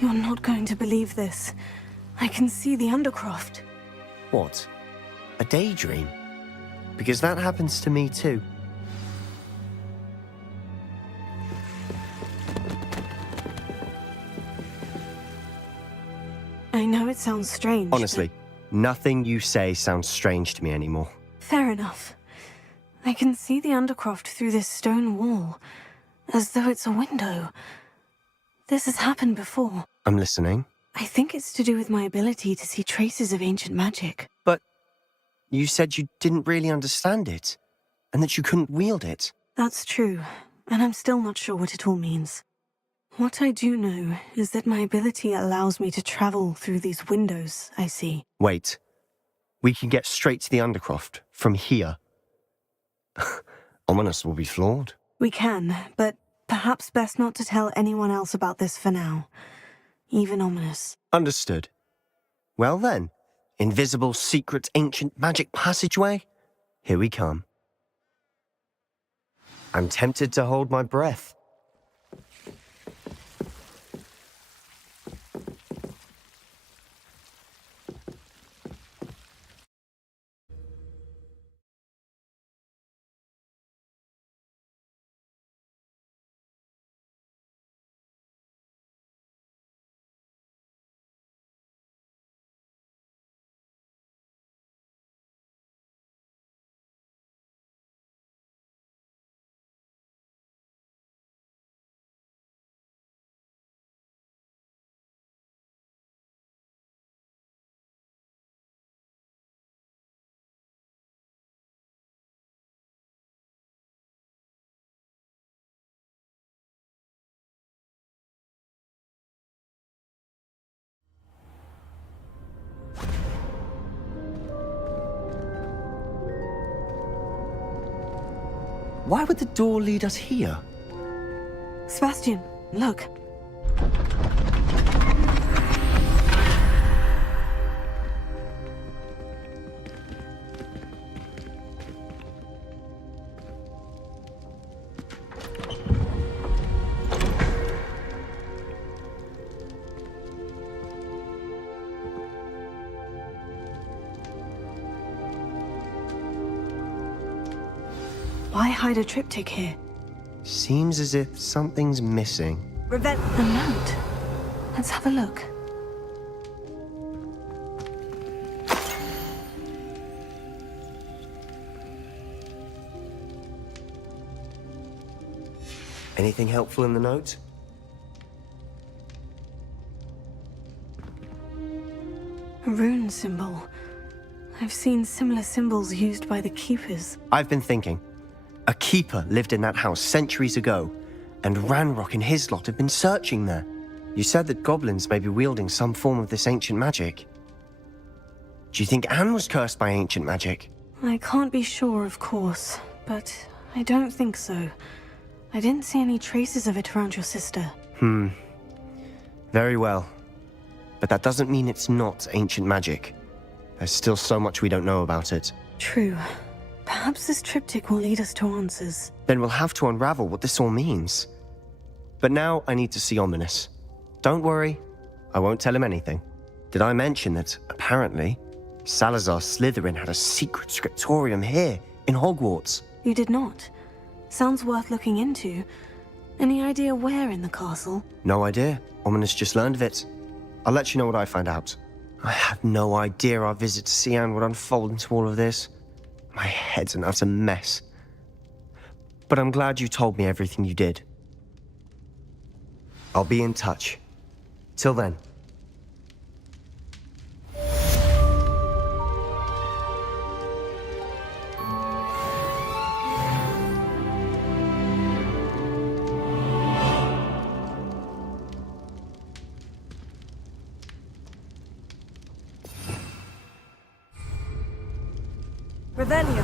You're not going to believe this. I can see the Undercroft. What? A daydream? Because that happens to me too. I know it sounds strange. Honestly, nothing you say sounds strange to me anymore. Fair enough. I can see the Undercroft through this stone wall, as though it's a window. This has happened before. I'm listening. I think it's to do with my ability to see traces of ancient magic. But you said you didn't really understand it, and that you couldn't wield it. That's true, and I'm still not sure what it all means. What I do know is that my ability allows me to travel through these windows I see. Wait. We can get straight to the Undercroft from here. Ominous will be floored. We can, but perhaps best not to tell anyone else about this for now. Even Ominous. Understood. Well then, invisible, secret, ancient magic passageway? Here we come. I'm tempted to hold my breath. Why would the door lead us here? Sebastian, look. Why hide a triptych here? Seems as if something's missing. A note. Let's have a look. Anything helpful in the note? A rune symbol. I've seen similar symbols used by the Keepers. I've been thinking. A keeper lived in that house centuries ago, and Ranrock and his lot have been searching there. You said that goblins may be wielding some form of this ancient magic. Do you think Anne was cursed by ancient magic? I can't be sure, of course, but I don't think so. I didn't see any traces of it around your sister. Very well. But that doesn't mean it's not ancient magic. There's still so much we don't know about it. True. Perhaps this triptych will lead us to answers. Then we'll have to unravel what this all means. But now I need to see Ominous. Don't worry, I won't tell him anything. Did I mention that, apparently, Salazar Slytherin had a secret scriptorium here, in Hogwarts? You did not. Sounds worth looking into. Any idea where in the castle? No idea. Ominous just learned of it. I'll let you know what I find out. I had no idea our visit to Cian would unfold into all of this. My head's an utter mess. But I'm glad you told me everything you did. I'll be in touch. Till then. Revelio.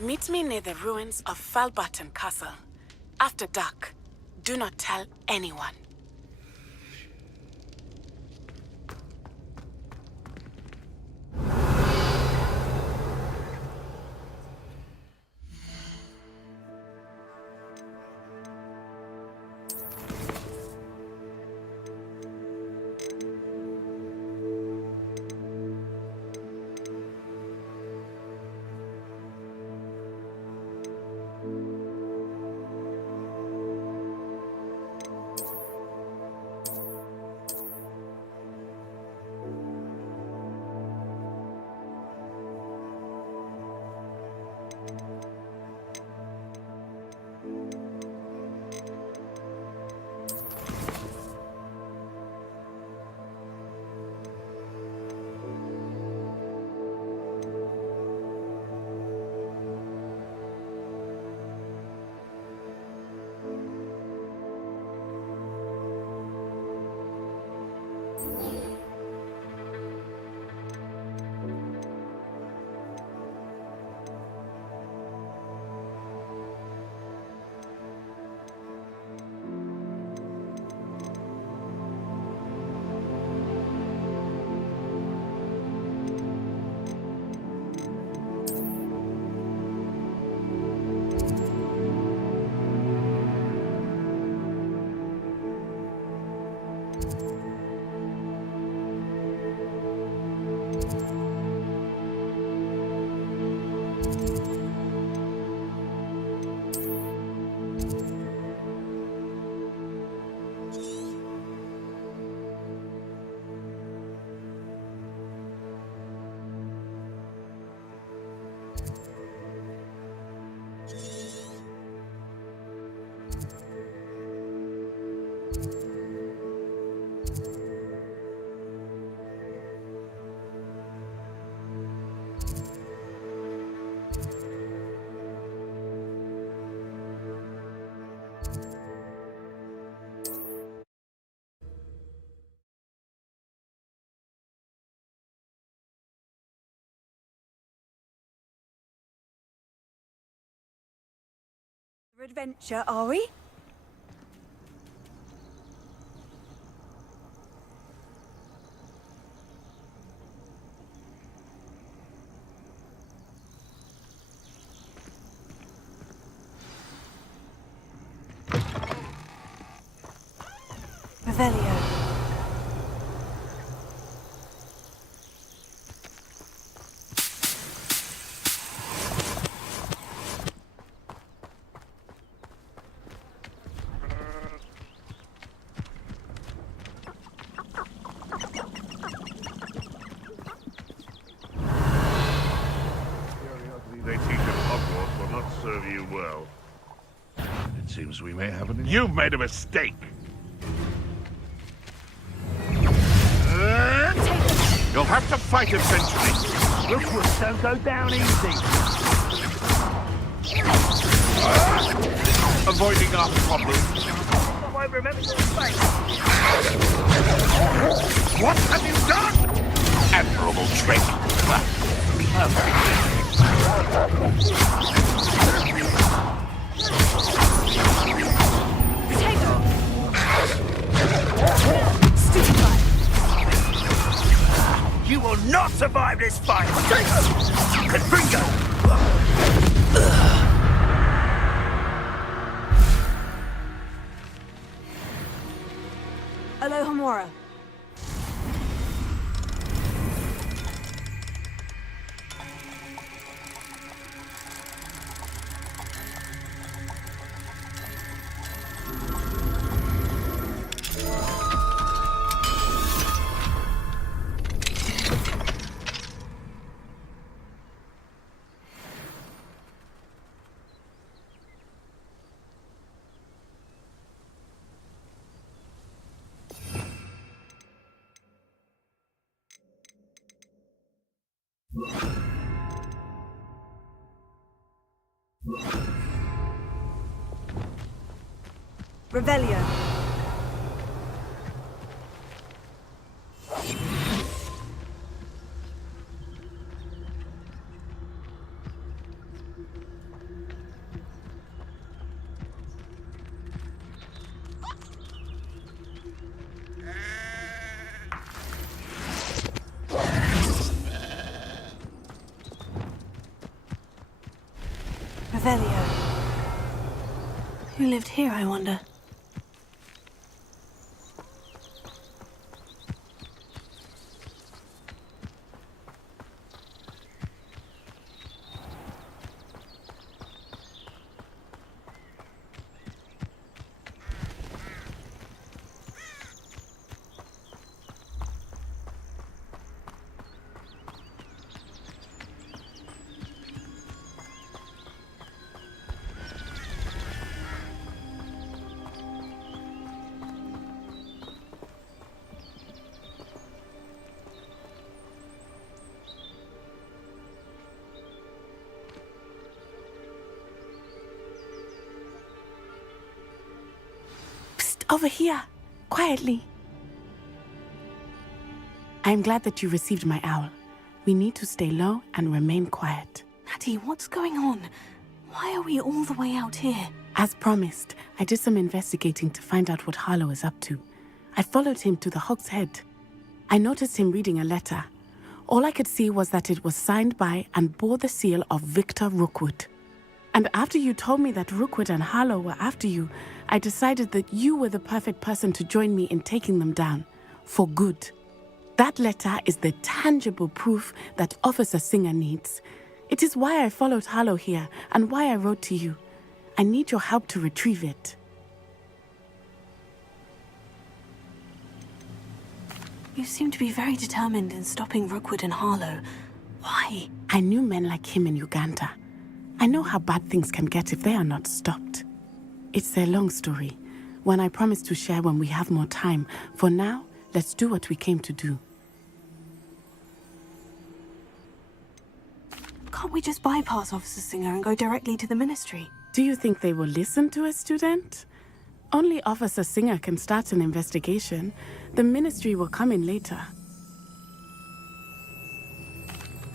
Meet me near the ruins of Falbutton Castle. After dark. Do not tell anyone. Adventure, are we? Revelio. They teach at Hogwarts will not serve you well. It seems we may have an... You've made a mistake! You'll have to fight eventually. Rookwoods don't go down easy. Avoiding our problems. I won't remember your face. What have you done? Admirable trick. You will not survive this fight! Confringo! Alohomora. Revelio. Revelio. Who lived here, I wonder? Over here, quietly. I am glad that you received my owl. We need to stay low and remain quiet. Natty, what's going on? Why are we all the way out here? As promised, I did some investigating to find out what Harlow is up to. I followed him to the Hog's Head. I noticed him reading a letter. All I could see was that it was signed by and bore the seal of Victor Rookwood. And after you told me that Rookwood and Harlow were after you, I decided that you were the perfect person to join me in taking them down. For good. That letter is the tangible proof that Officer Singer needs. It is why I followed Harlow here and why I wrote to you. I need your help to retrieve it. You seem to be very determined in stopping Rookwood and Harlow. Why? I knew men like him in Uganda. I know how bad things can get if they are not stopped. It's a long story, one I promise to share when we have more time. For now, let's do what we came to do. Can't we just bypass Officer Singer and go directly to the Ministry? Do you think they will listen to a student? Only Officer Singer can start an investigation. The Ministry will come in later.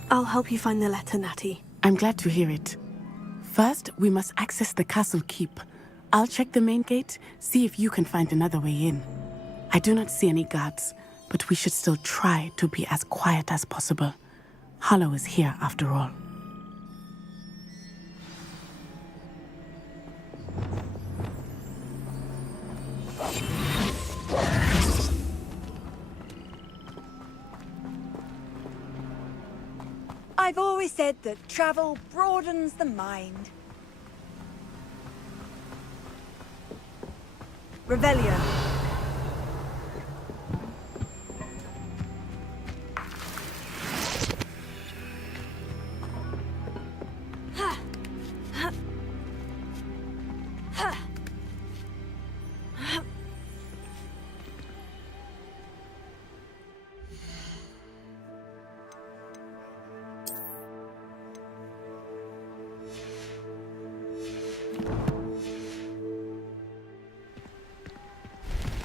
I'll help you find the letter, Natty. I'm glad to hear it. First, we must access the castle keep. I'll check the main gate, see if you can find another way in. I do not see any guards, but we should still try to be as quiet as possible. Harlow is here after all. I've always said that travel broadens the mind. Revelio.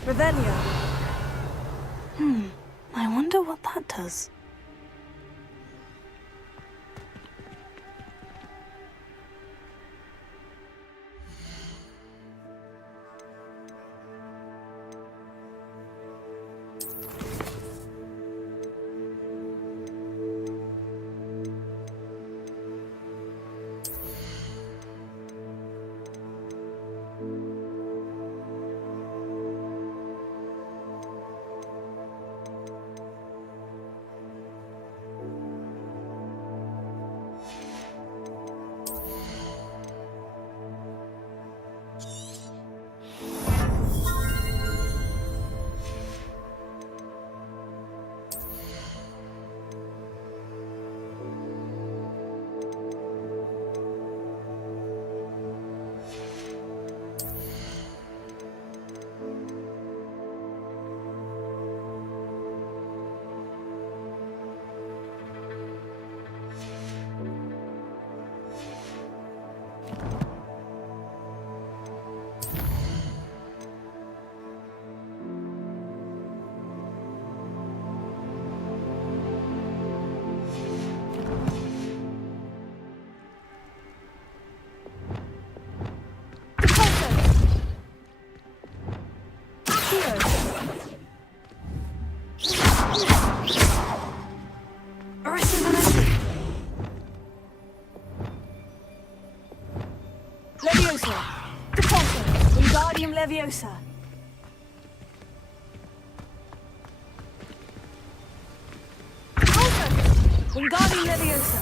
Revelio. I wonder what that does. Leviosa! Wingardium Leviosa!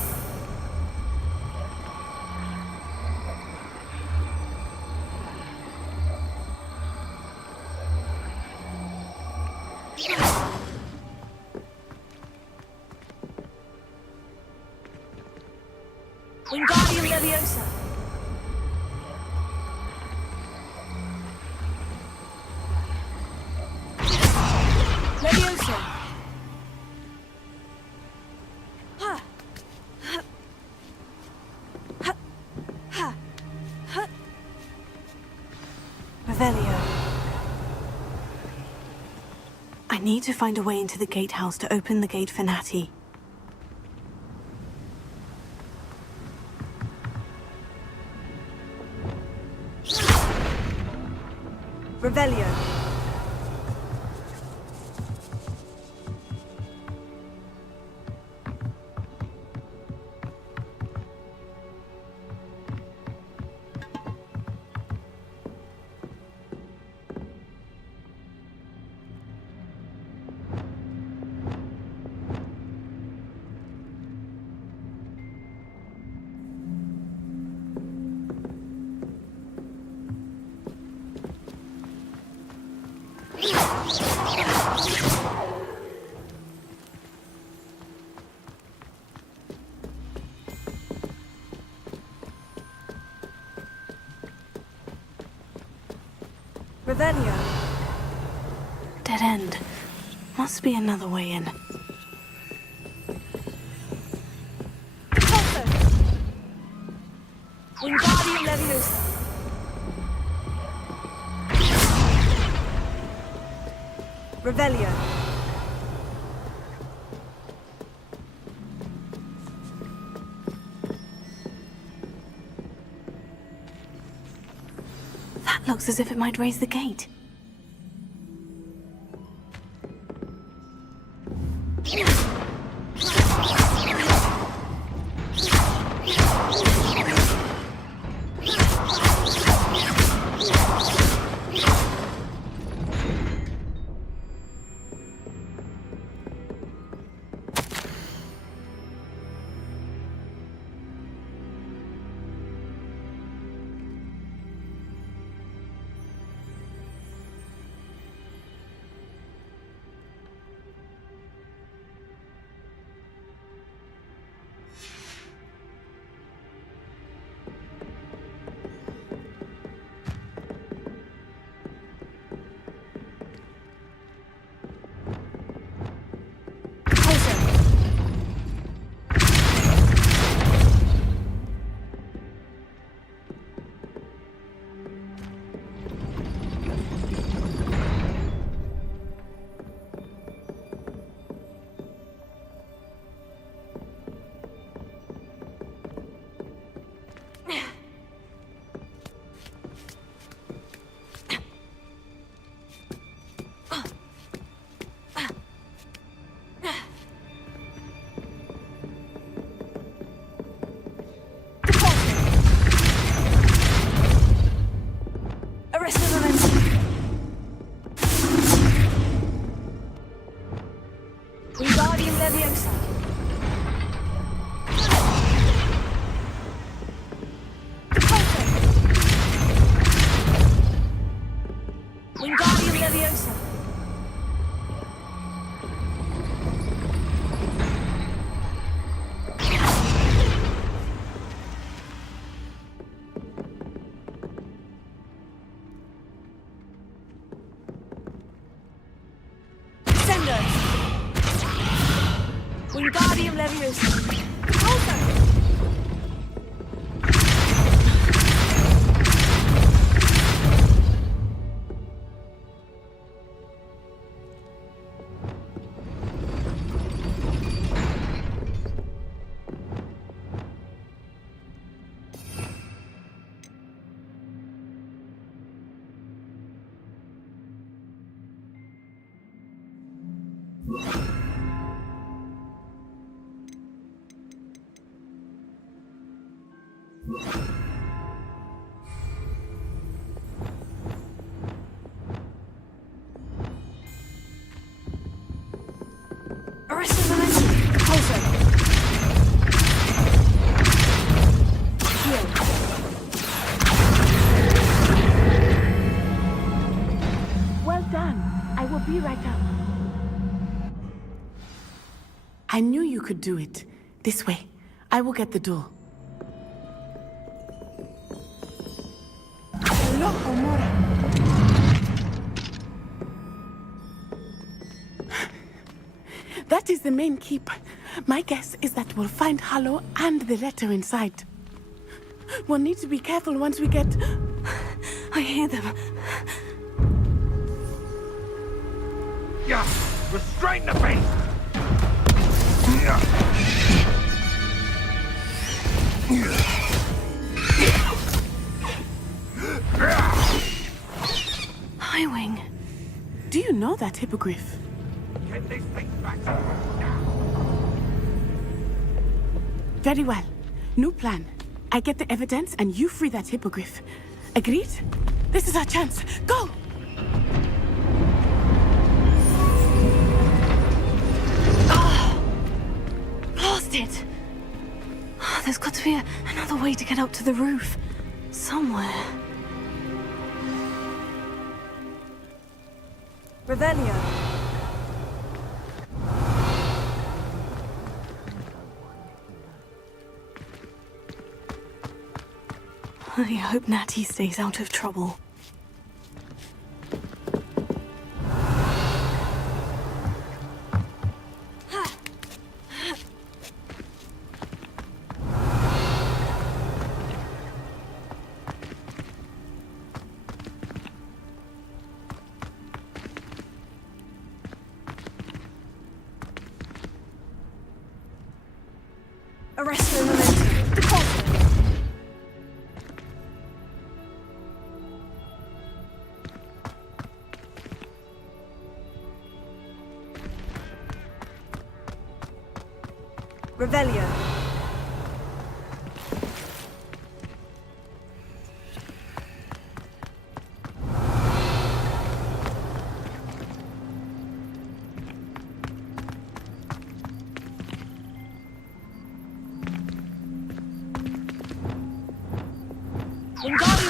Wingardium Leviosa! Leviosa! Ha! Ha! Ha! Ha! Ha! Revelio. I need to find a way into the gatehouse to open the gate for Natty. Revelio. Revelio. Dead end. Must be another way in. Wingardium Leviosa. Revelio. That looks as if it might raise the gate. Wingardium Leviosa. Wingardium Leviosa. Wingardium Leviosa. Arrest the momentum. Closer. Well done. I will be right up. I knew you could do it. This way. I will get the door. That is the main keep. My guess is that we'll find Hollow and the letter inside. We'll need to be careful once we get... I hear them. Yeah, restrain the beast! Highwing. Do you know that hippogriff? Get these things back. Very well. New plan. I get the evidence and you free that hippogriff. Agreed? This is our chance. Go! Blasted! There's got to be another way to get up to the roof. Somewhere. Revelio. I hope Natty stays out of trouble. Arrest the momentum. Deposit. Revelio. Wingardium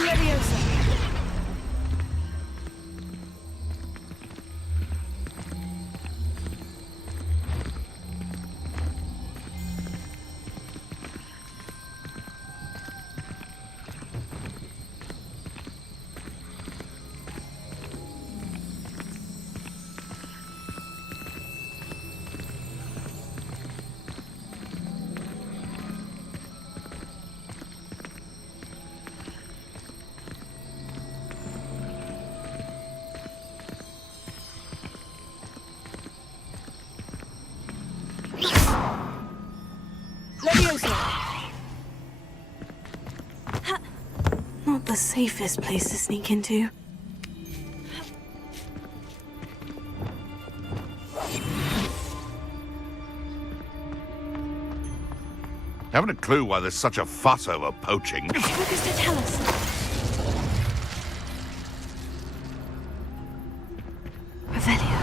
Leviosa. Not the safest place to sneak into. Haven't a clue why there's such a fuss over poaching. Focus to tell us. Revelio.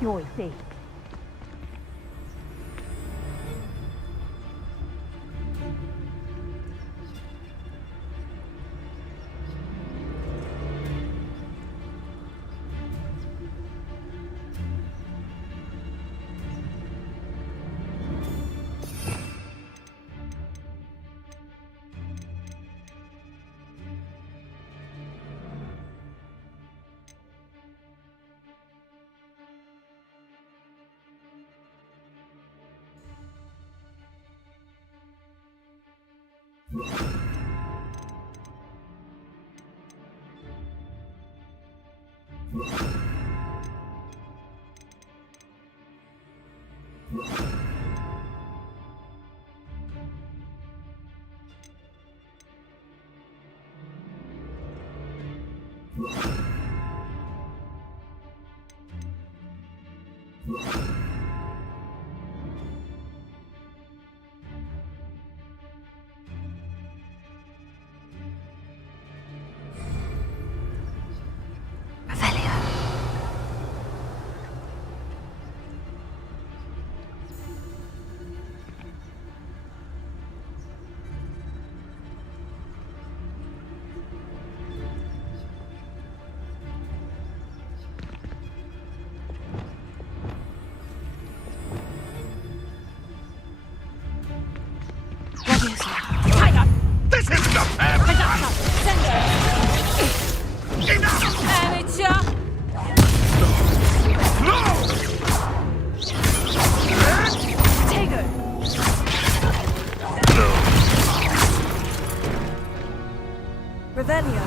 Enjoy this. This isn't a fair fight! Amateur! No! Tego! Revelio.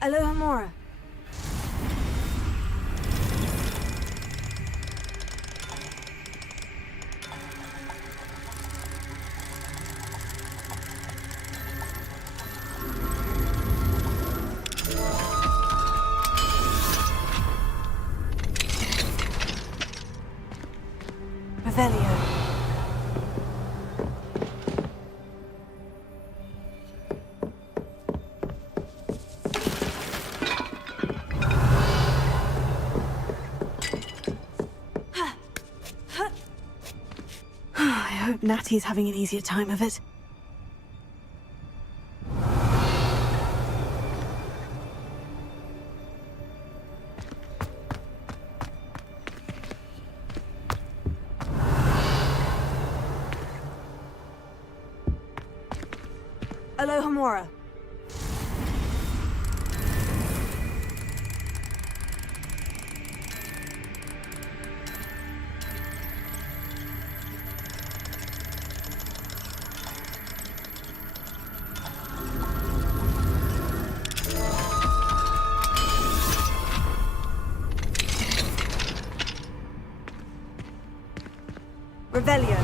Alohomora. Revelio. I hope Natty's having an easier time of it. Alohomora. Revelio.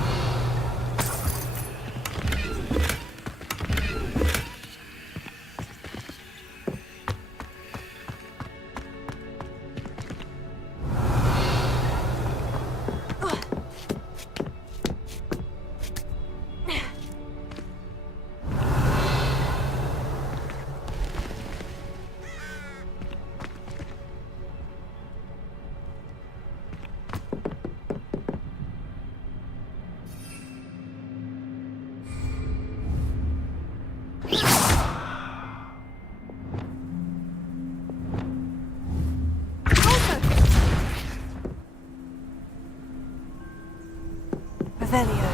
Revelio.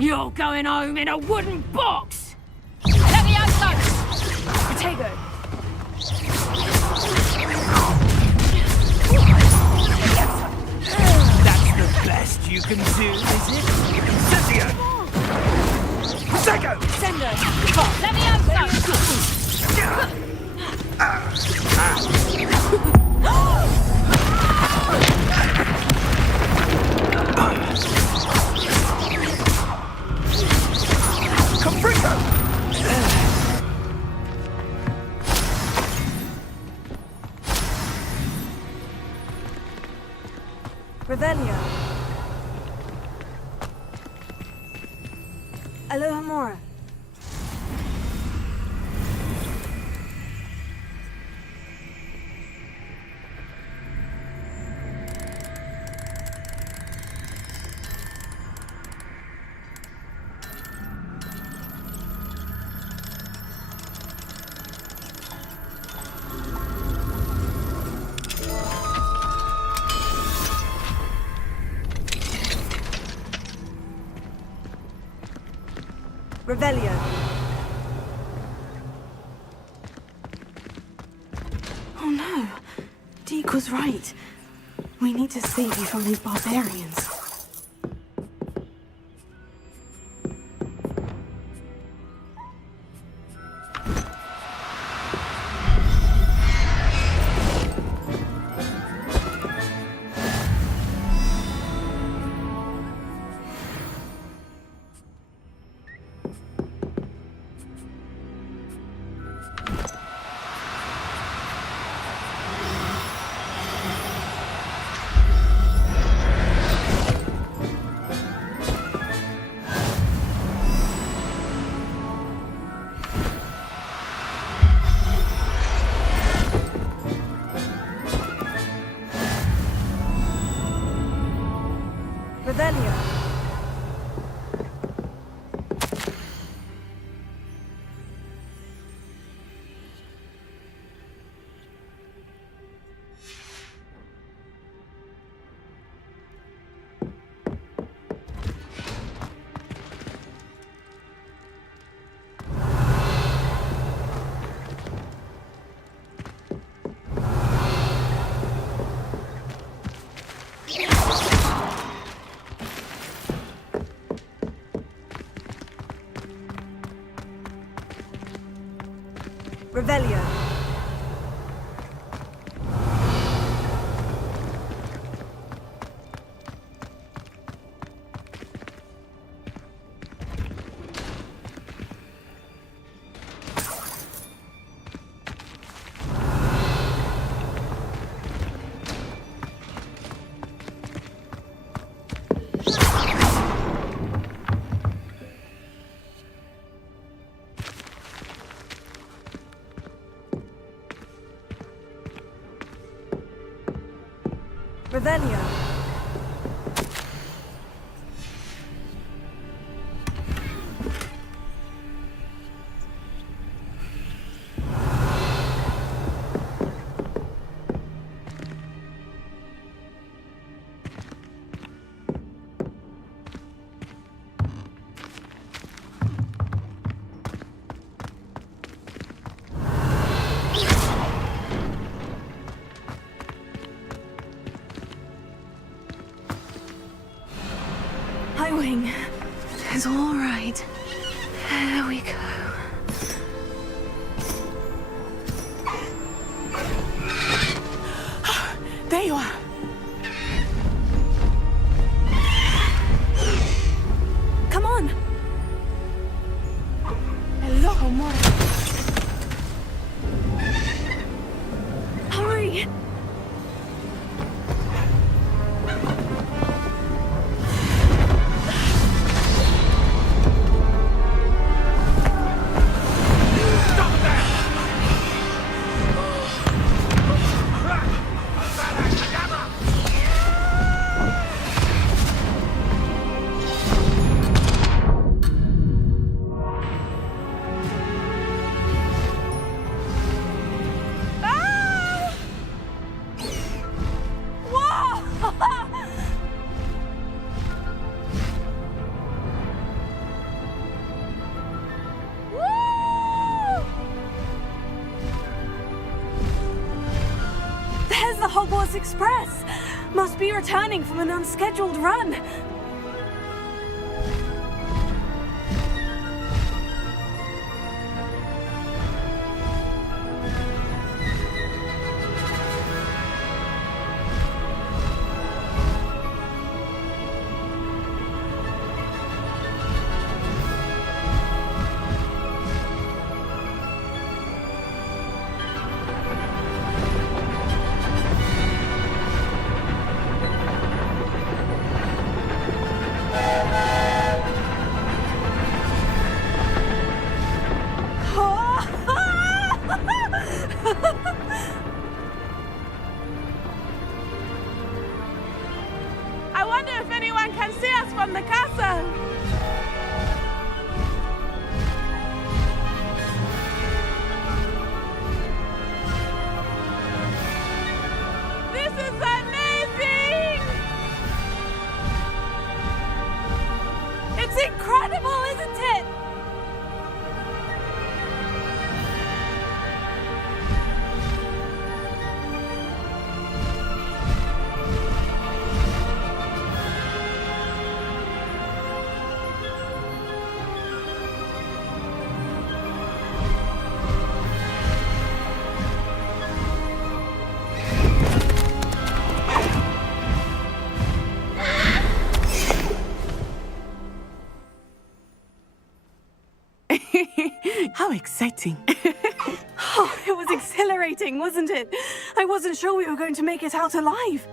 You're going home in a wooden box! Let me outside! Potato. That's the best you can do, is it? Incendio! Sego! Sender. Let me outside! Comprito! Revelio. Alohomora. Revelio. Oh no. Deke was right. We need to save you from these barbarians. Revelio. Revelio. Revelio. Highwing is all right. There we go. There you are. Come on. Hello, amor. Hurry. There's the Hogwarts Express! Must be returning from an unscheduled run. I wonder if anyone can see us from the castle. This is amazing! It's incredible, isn't it? How exciting. Oh, it was exhilarating, wasn't it? I wasn't sure we were going to make it out alive.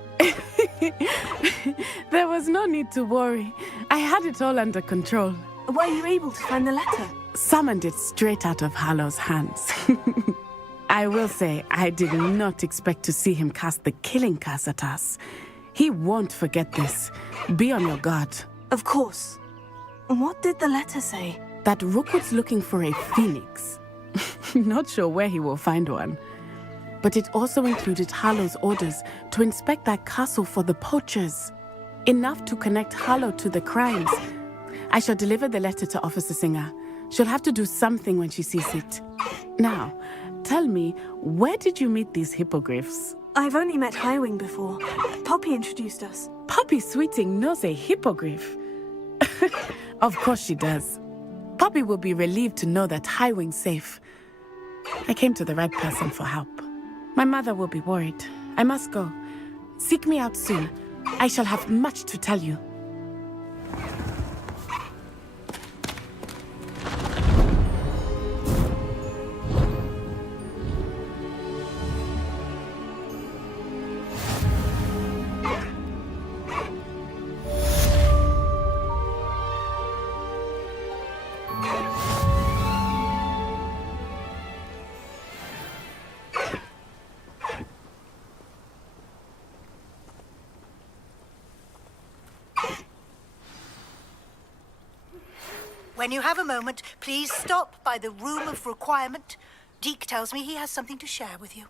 There was no need to worry. I had it all under control. Were you able to find the letter? Summoned it straight out of Hallow's hands. I will say, I did not expect to see him cast the killing curse at us. He won't forget this. Be on your guard. Of course. What did the letter say? That Rookwood's looking for a phoenix. Not sure where he will find one. But it also included Hallow's orders to inspect that castle for the poachers. Enough to connect Hallow to the crimes. I shall deliver the letter to Officer Singer. She'll have to do something when she sees it. Now, tell me, where did you meet these hippogriffs? I've only met Highwing before. Poppy introduced us. Poppy Sweeting knows a hippogriff. Of course she does. Poppy will be relieved to know that Highwing's safe. I came to the right person for help. My mother will be worried. I must go. Seek me out soon. I shall have much to tell you. When you have a moment, please stop by the Room of Requirement. Deke tells me he has something to share with you.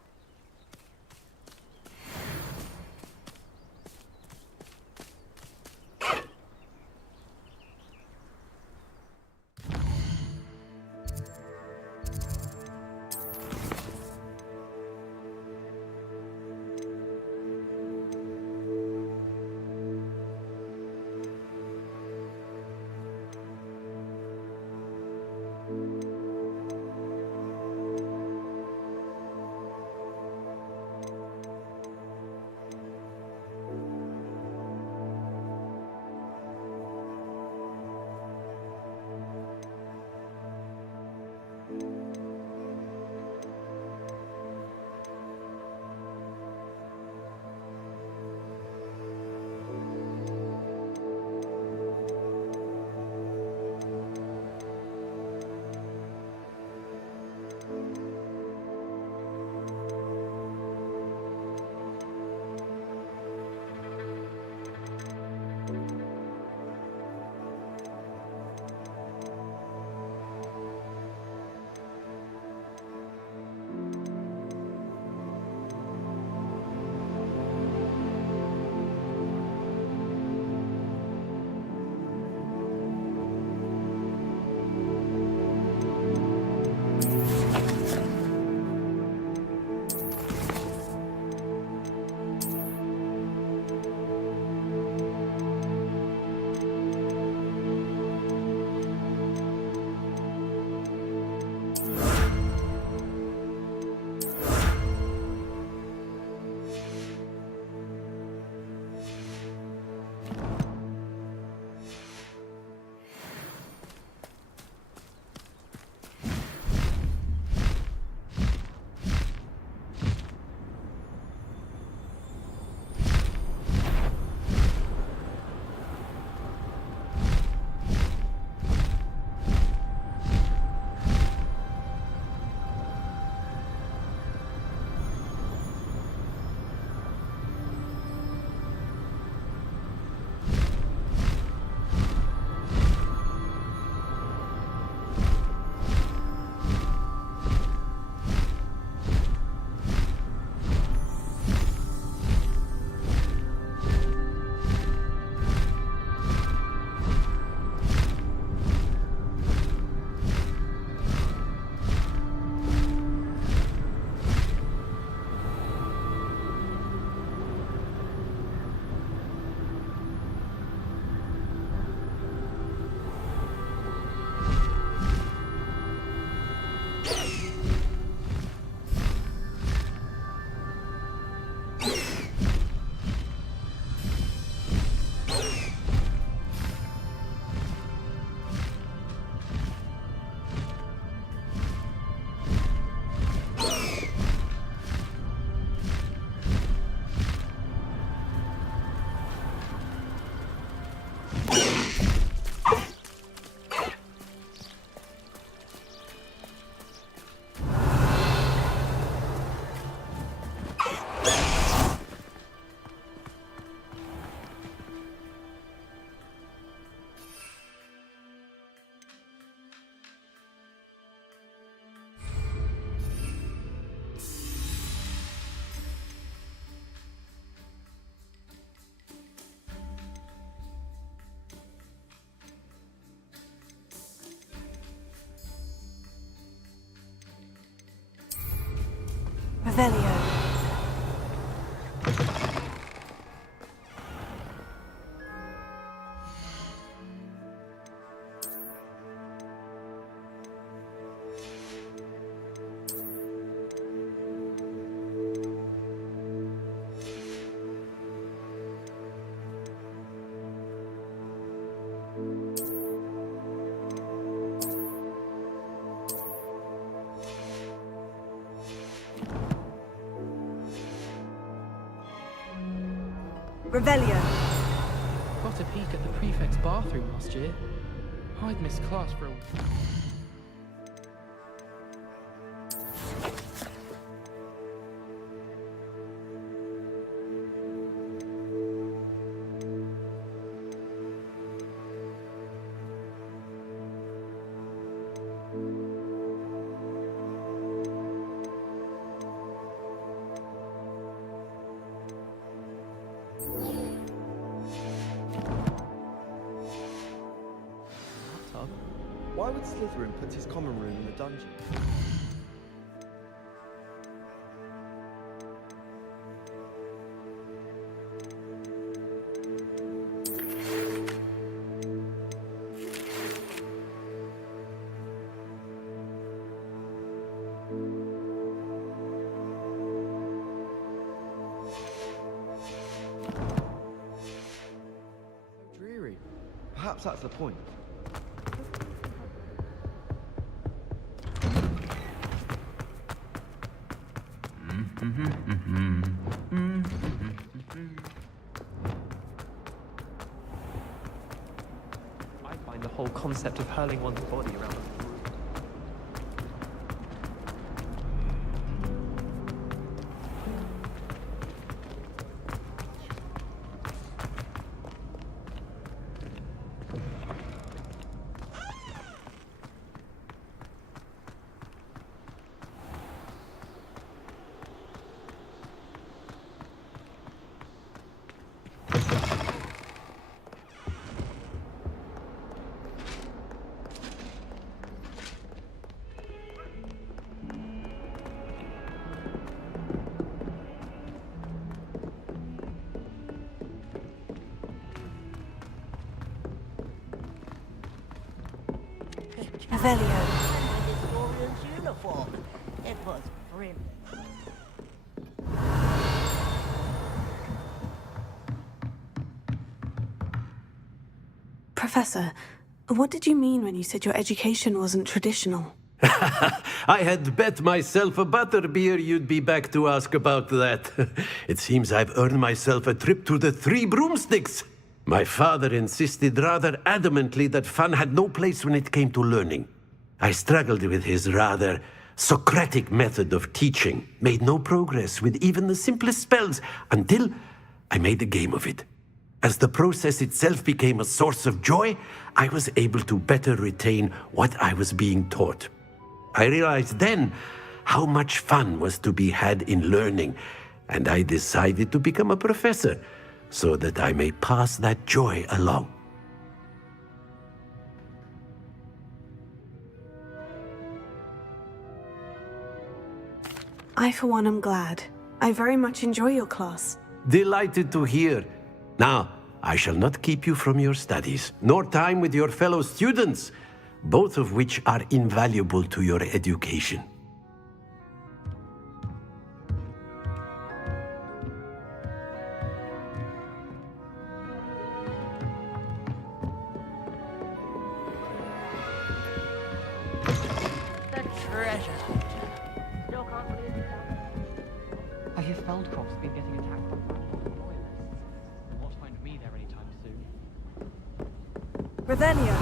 Revelio. Revelio. Got a peek at the prefect's bathroom last year. I'd missed class for a Why would Slytherin put his common room in the dungeon? So dreary. Perhaps that's the point. I find the whole concept of hurling one's body around the room. Revelio. Historian's uniform. It was brilliant. Professor, what did you mean when you said your education wasn't traditional? I had bet myself a butterbeer you'd be back to ask about that. It seems I've earned myself a trip to the Three Broomsticks. My father insisted rather adamantly that fun had no place when it came to learning. I struggled with his rather Socratic method of teaching, made no progress with even the simplest spells until I made a game of it. As the process itself became a source of joy, I was able to better retain what I was being taught. I realized then how much fun was to be had in learning, and I decided to become a professor so that I may pass that joy along. I, for one, am glad. I very much enjoy your class. Delighted to hear. Now, I shall not keep you from your studies, nor time with your fellow students, both of which are invaluable to your education. The treasure. I hear Feldcroft's been getting attacked by loyalists. Will not find me there anytime soon. Revelio.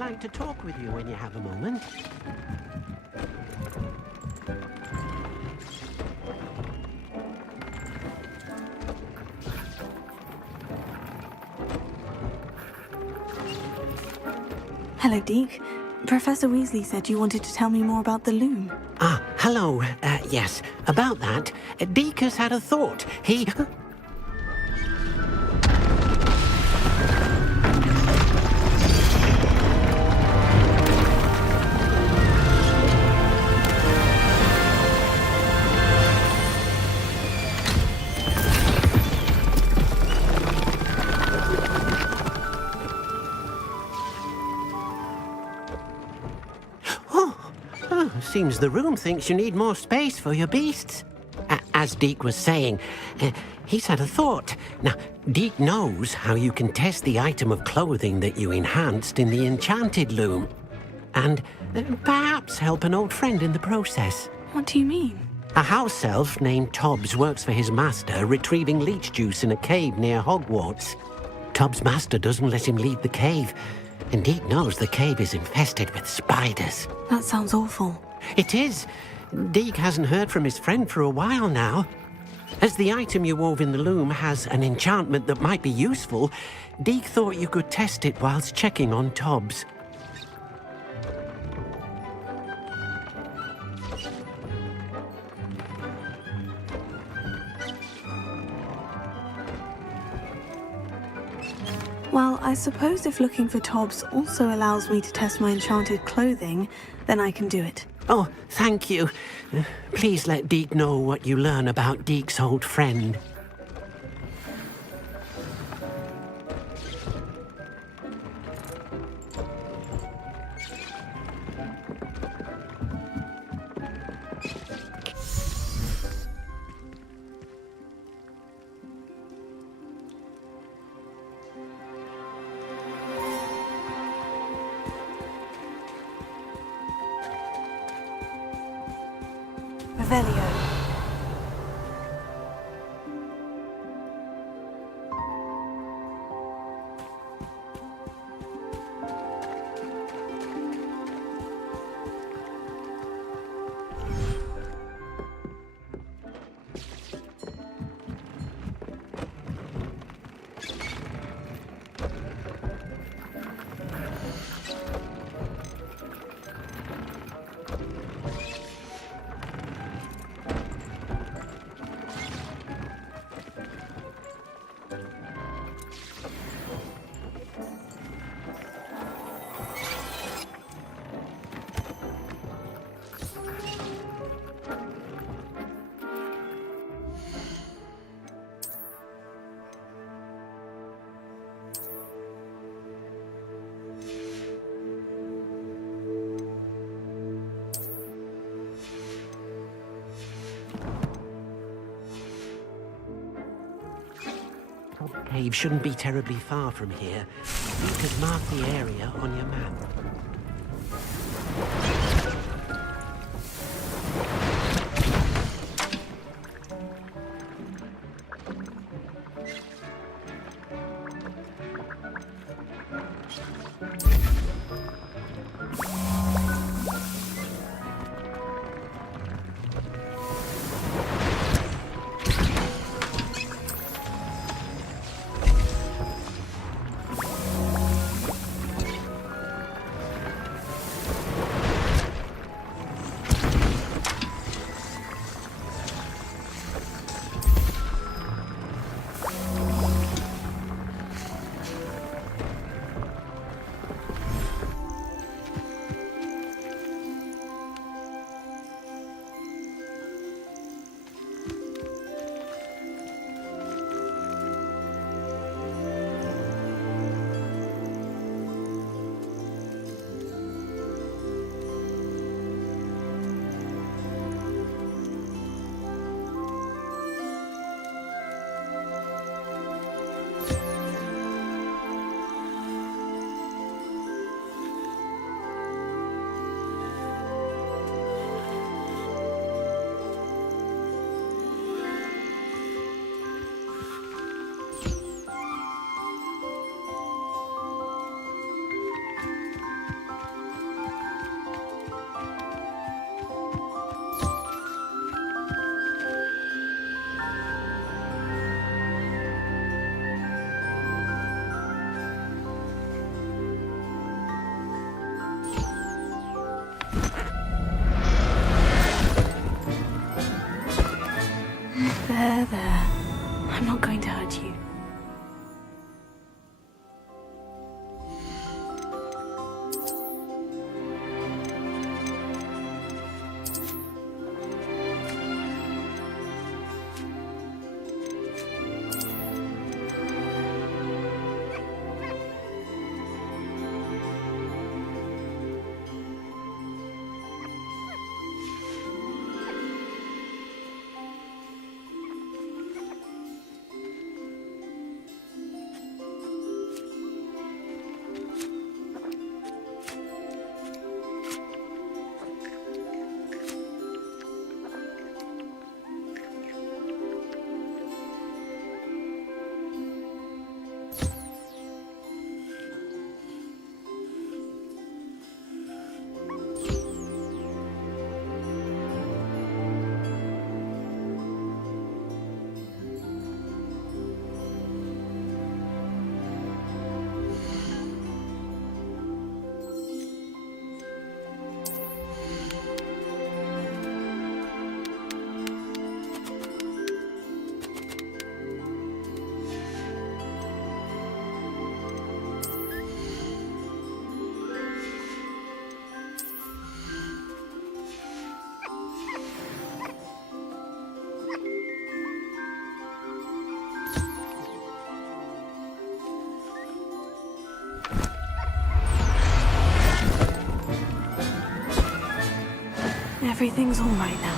like to talk with you when you have a moment. Hello, Deke. Professor Weasley said you wanted to tell me more about the loom. Ah, hello. Yes, about that. Deke has had a thought. He... Seems the room thinks you need more space for your beasts. As Deke was saying, he's had a thought. Now, Deke knows how you can test the item of clothing that you enhanced in the enchanted loom. And perhaps help an old friend in the process. What do you mean? A house elf named Tobbs works for his master, retrieving leech juice in a cave near Hogwarts. Tobbs' master doesn't let him leave the cave, and Deke knows the cave is infested with spiders. That sounds awful. It is. Deke hasn't heard from his friend for a while now. As the item you wove in the loom has an enchantment that might be useful, Deke thought you could test it whilst checking on Tobbs. Well, I suppose if looking for Tobbs also allows me to test my enchanted clothing, then I can do it. Oh, thank you. Please let Deke know what you learn about Deke's old friend. Revelio. Cave shouldn't be terribly far from here. You could mark the area on your map. There. I'm not going to hurt you. Everything's all right now.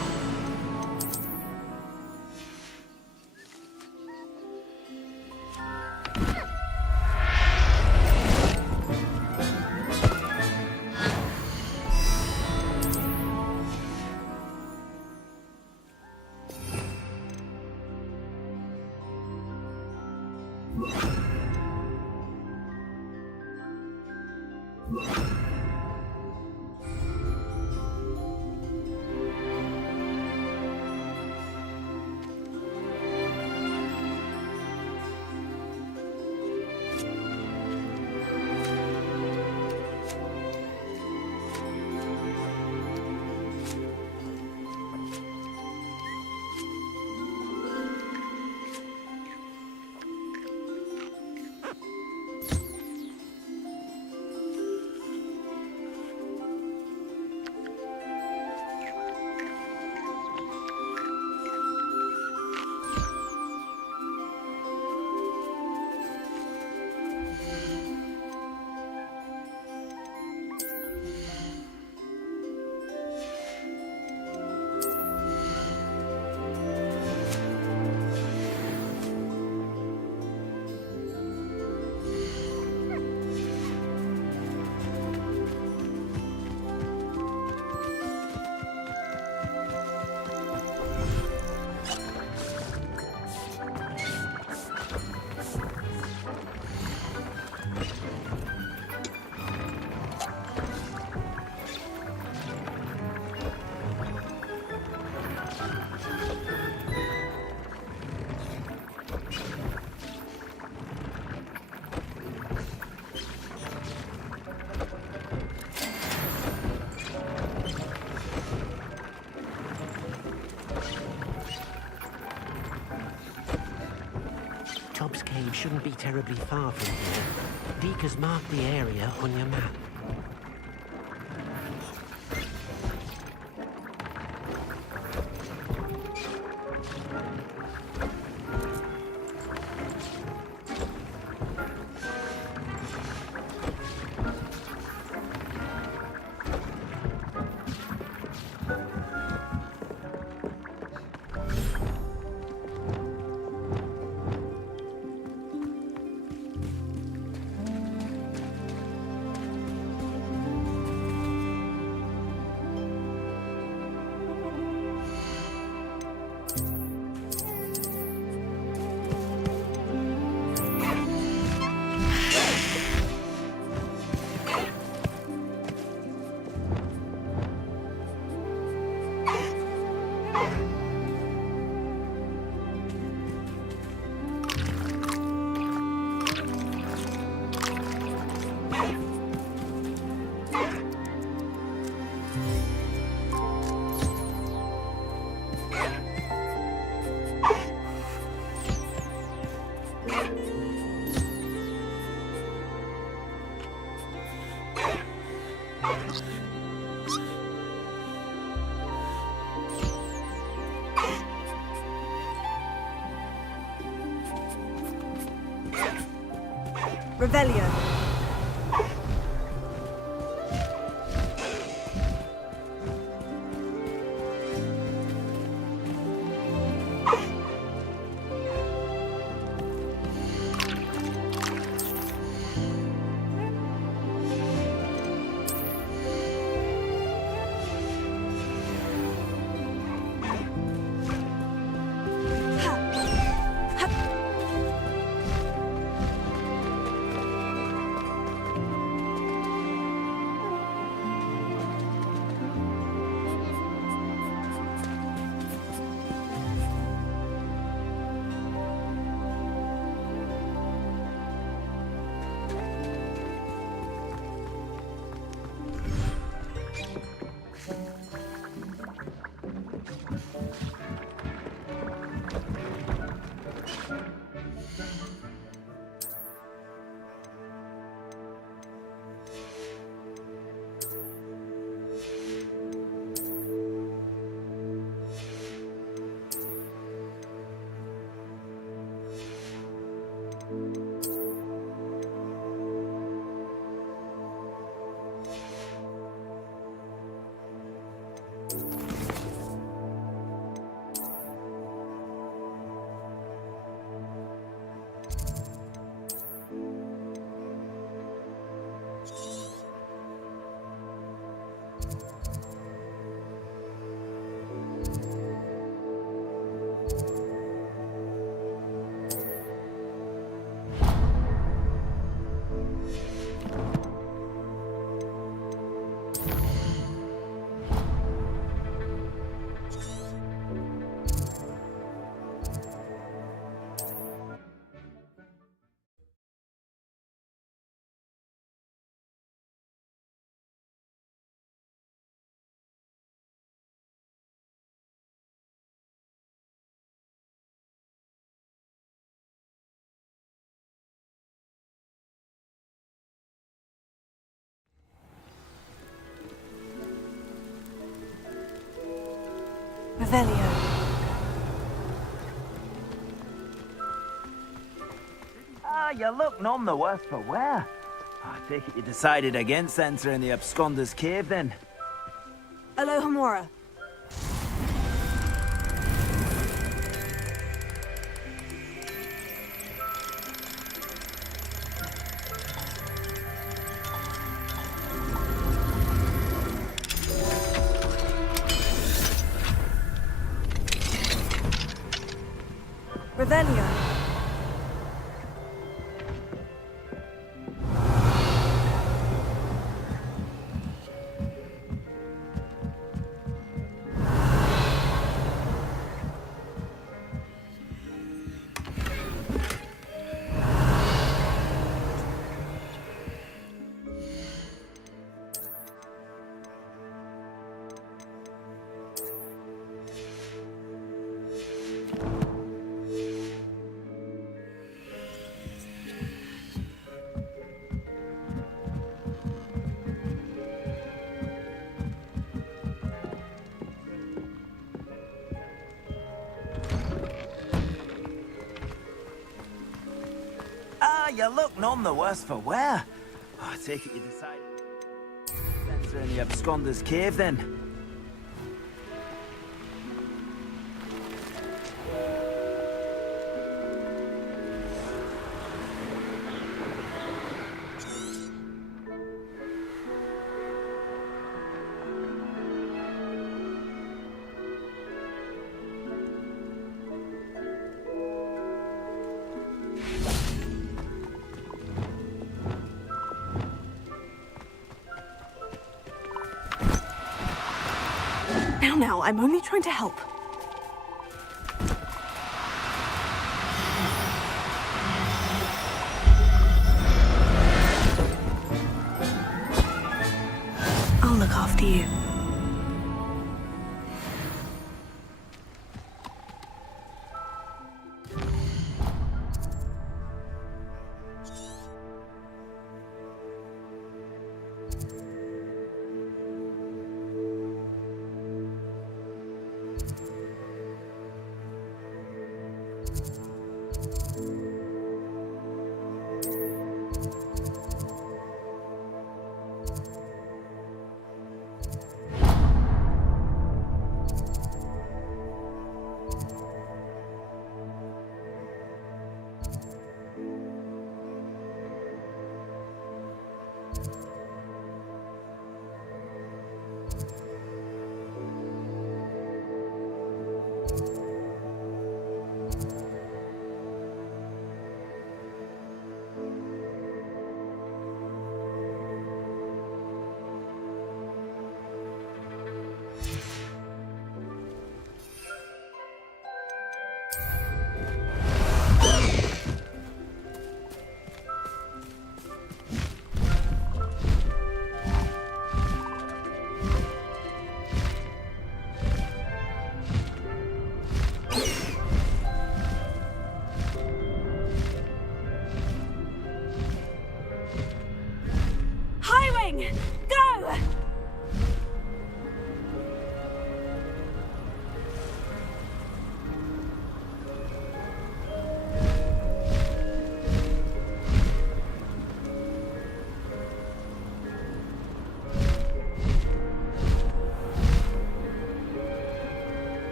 Tobbs Cave shouldn't be terribly far from here. Deke has marked the area on your map. Revelio. Revelio. Ah, you look none the worse for wear. I take it you decided against entering the Absconder's Cave, then? Alohomora. Revelio. Ah, you look none the worse for wear. I take it you decided entering the Absconder's Cave, then? Now, I'm only trying to help. I'll look after you. Go!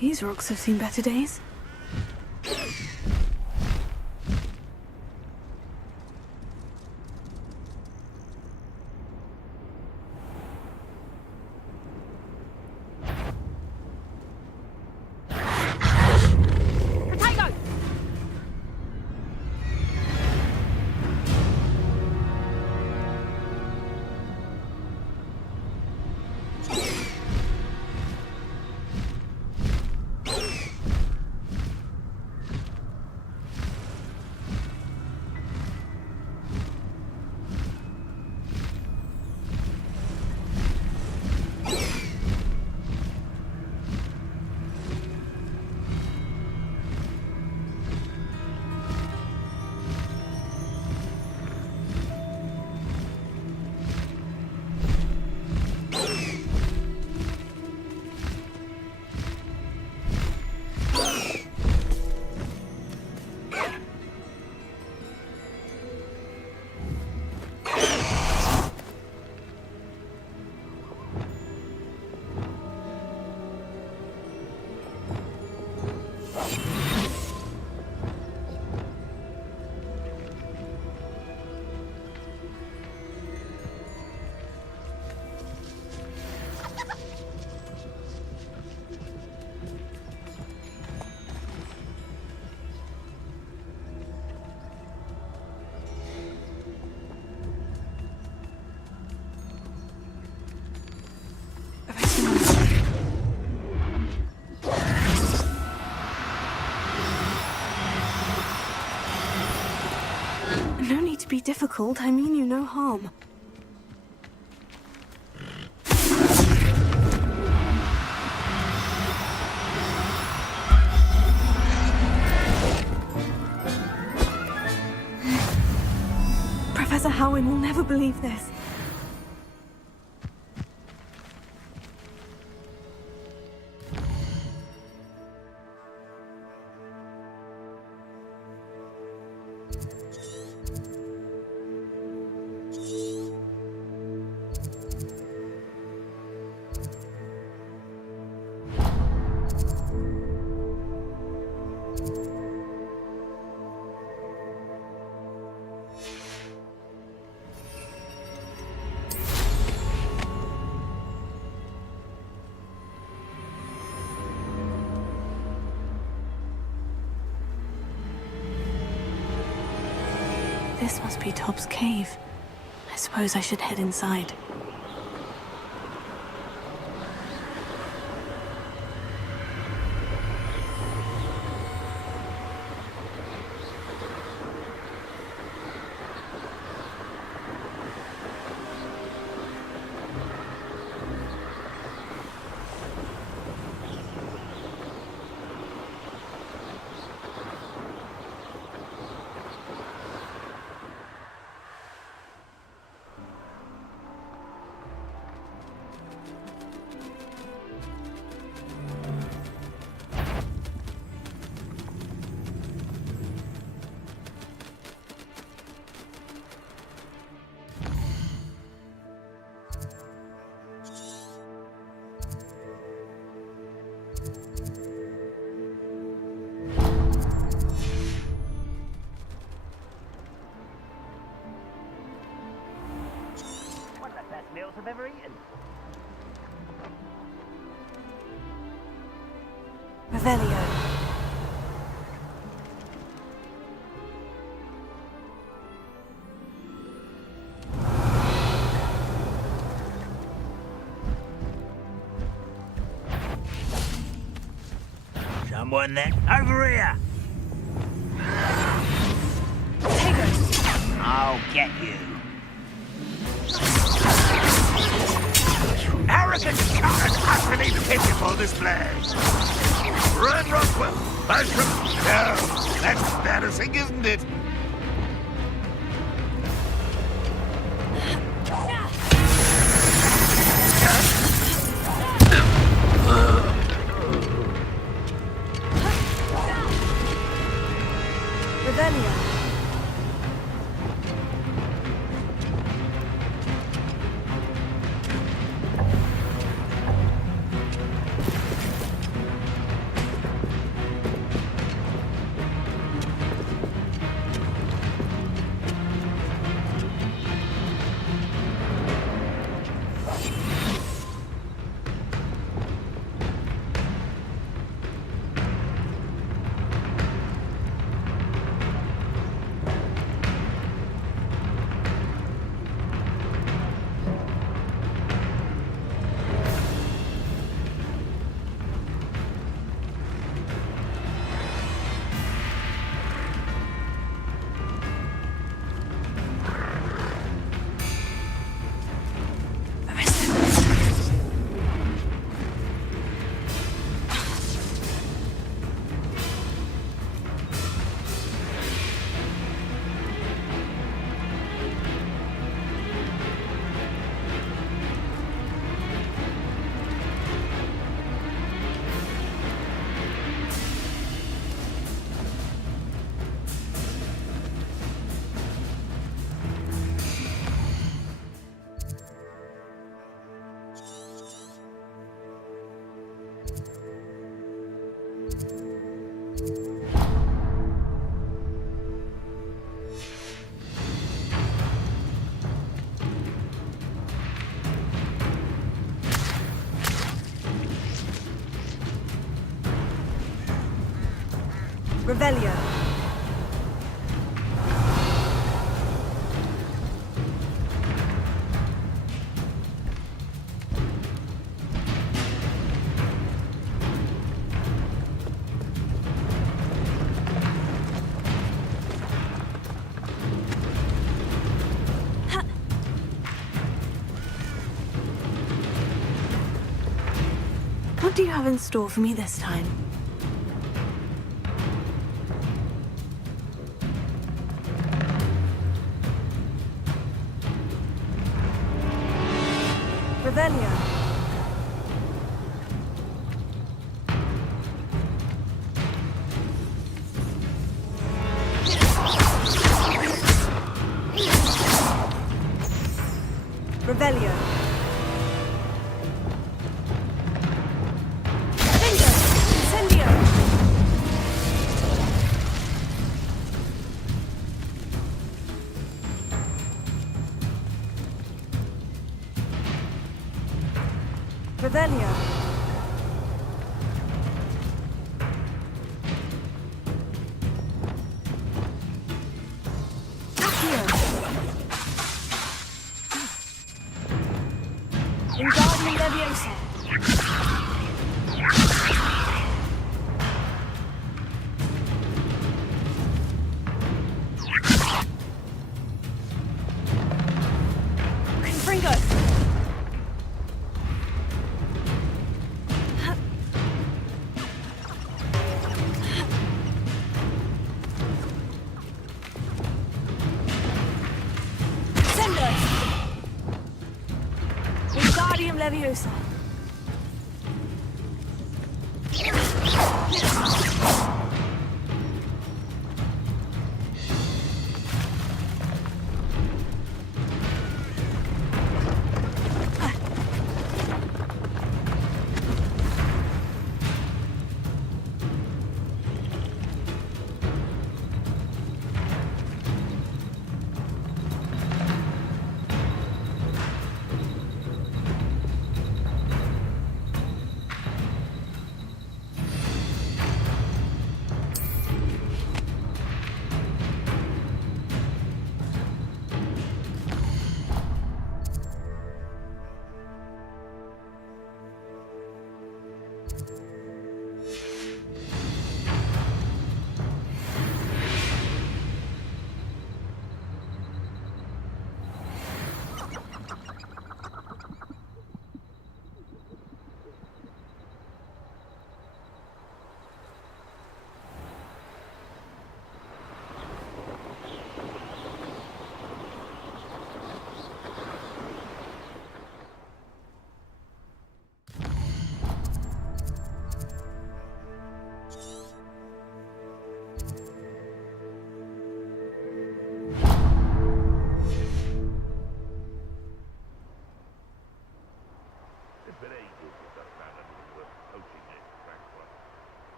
These rocks have seen better days. No need to be difficult. I mean you no harm. Professor Howin will never believe this. This must be Top's cave. I suppose I should head inside. meals I've ever eaten. Revelio. Someone then. Over here! I'll get you. Arrogant and utterly pitiful display. Run, Rockwell. No, that's embarrassing, isn't it? Revelio. Revelio. What do you have in store for me this time? Revelio. Revelio. Incendio. Revelio. Accio. Wingardium Leviosa. Confringo. Wingardium Leviosa.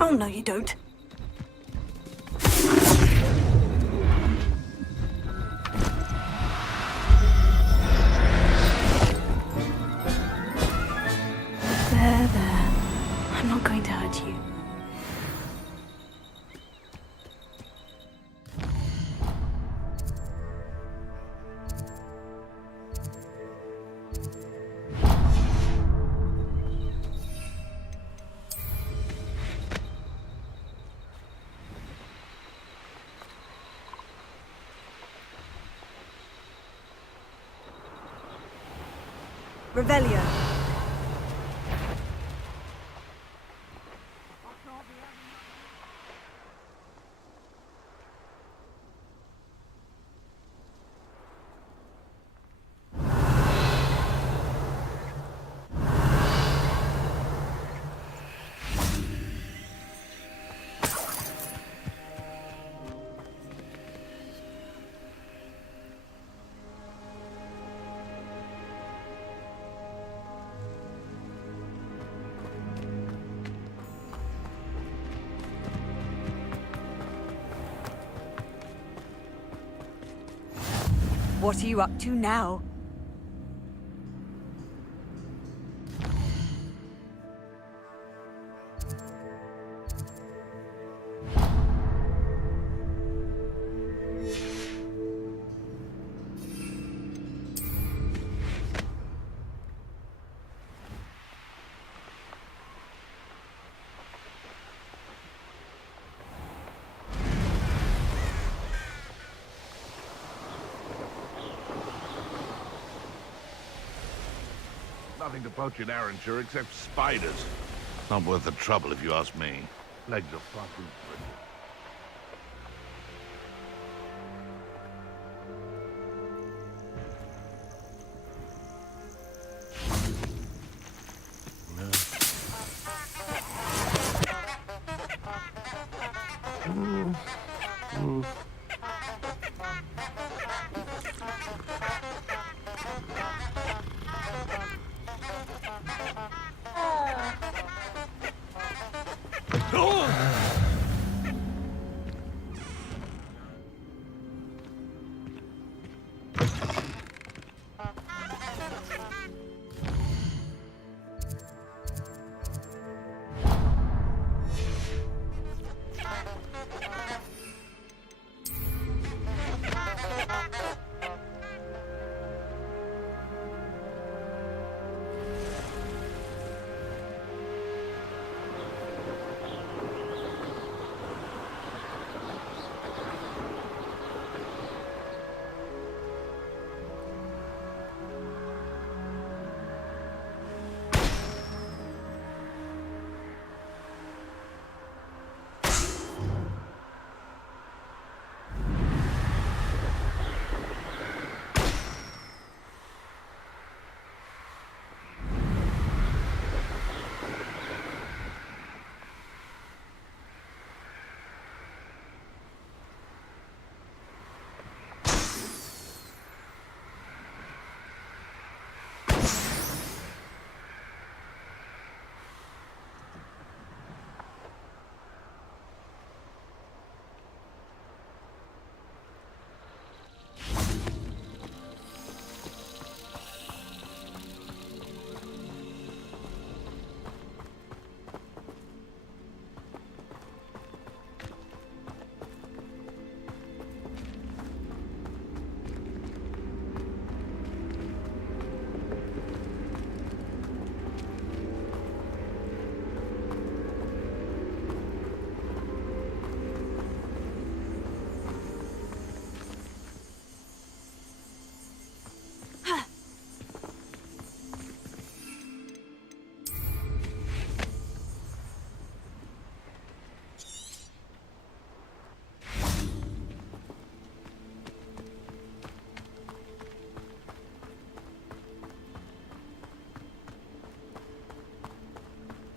Oh, no, you don't. There. I'm not going to hurt you. Revelio. What are you up to now? Nothing to poach in Arranshire except spiders. Not worth the trouble if you ask me. Legs are far too pretty.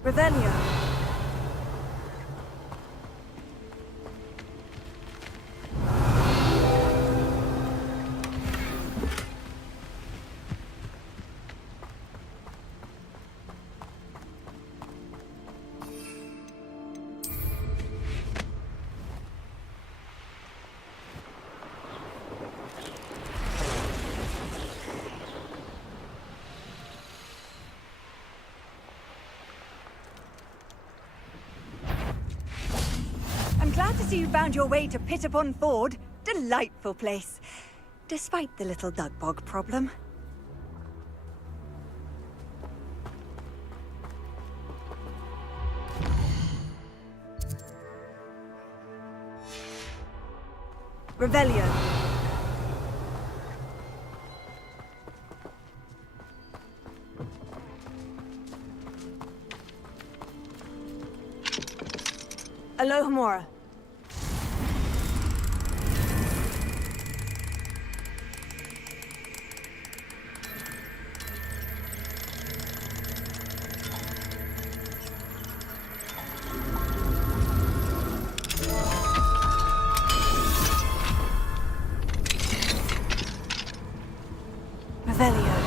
Revelio. glad to see you found your way to Pitt-upon-Ford. Delightful place, despite the little dug bog problem. Revelio. Alohomora. Revelio.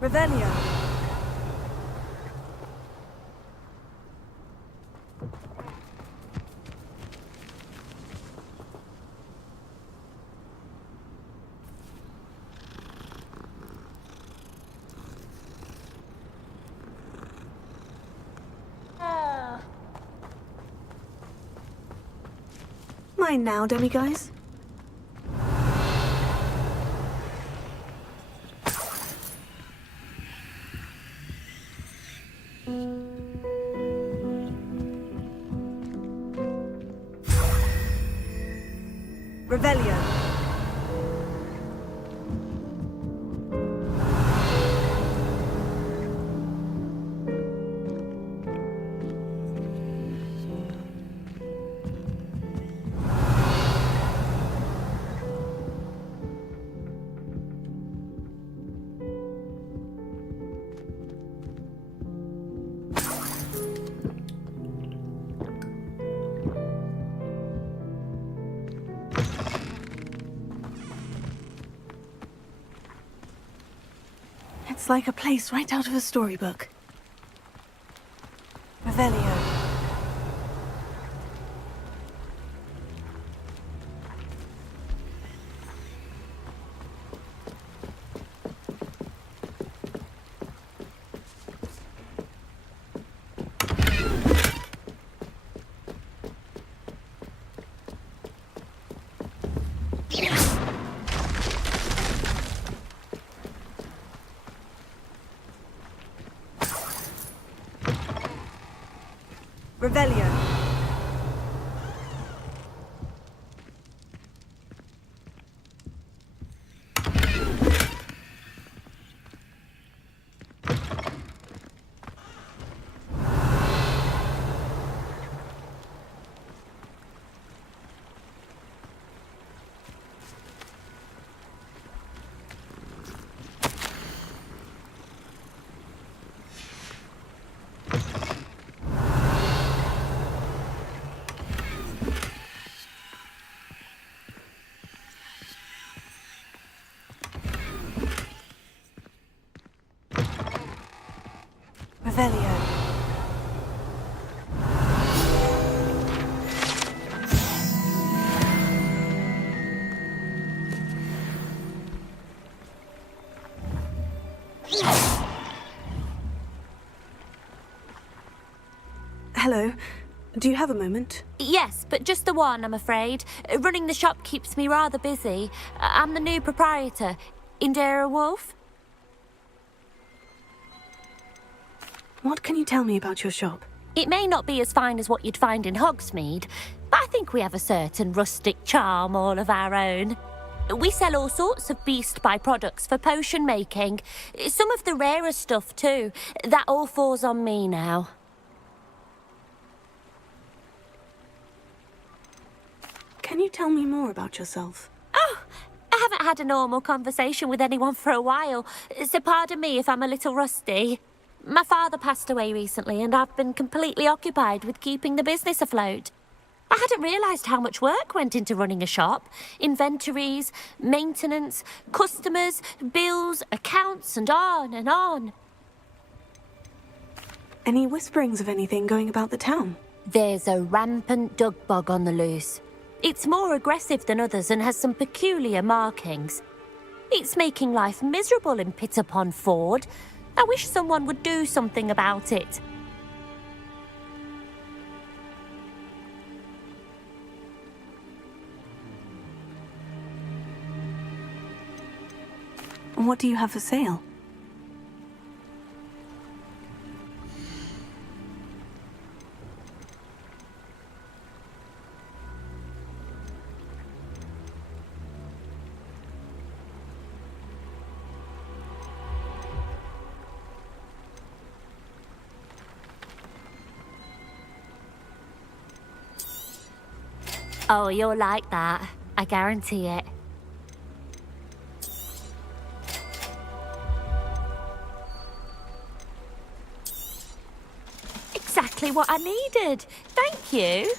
Revelio. Mine now, demiguise. Revelio. It's like a place right out of a storybook. Revelio. Revelio. Revelio. Hello. Do you have a moment? Yes, but just the one, I'm afraid. Running the shop keeps me rather busy. I'm the new proprietor, Indira Wolf. What can you tell me about your shop? It may not be as fine as what you'd find in Hogsmeade, but I think we have a certain rustic charm all of our own. We sell all sorts of beast by-products for potion making. Some of the rarer stuff too. That all falls on me now. Can you tell me more about yourself? Oh, haven't had a normal conversation with anyone for a while, so pardon me if I'm a little rusty. My father passed away recently, and I've been completely occupied with keeping the business afloat. I hadn't realised how much work went into running a shop. Inventories, maintenance, customers, bills, accounts, and on and on. Any whisperings of anything going about the town? There's a rampant dug bug on the loose. It's more aggressive than others and has some peculiar markings. It's making life miserable in Pitterpond Ford. I wish someone would do something about it. What do you have for sale? Oh, you'll like that. I guarantee it. Exactly what I needed. Thank you.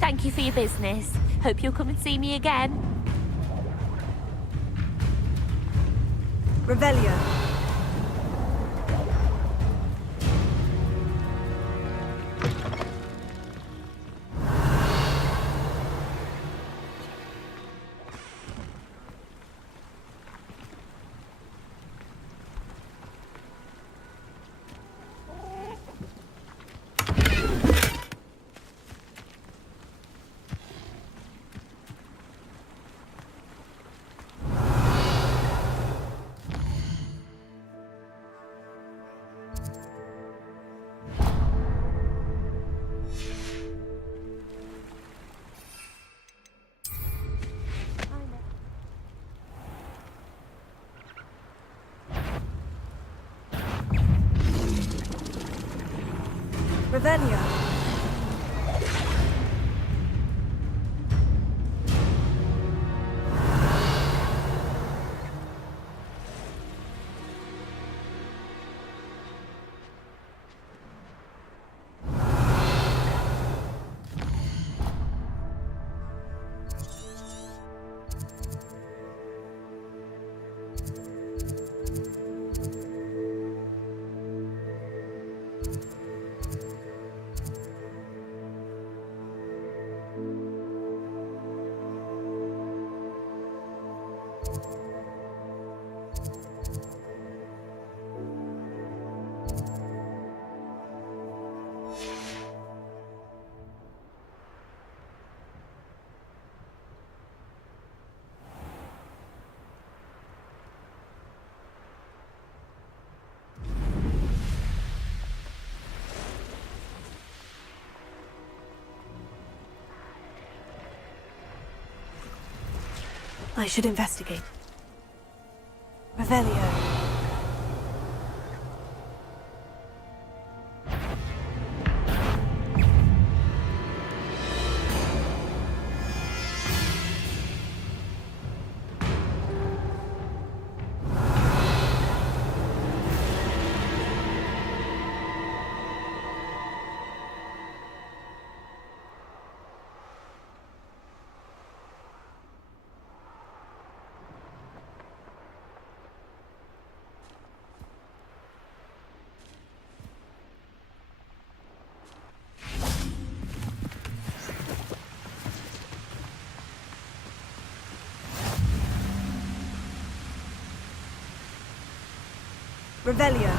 Thank you for your business. Hope you'll come and see me again. Revelio. Revelio. I should investigate. Revelio. Revelio.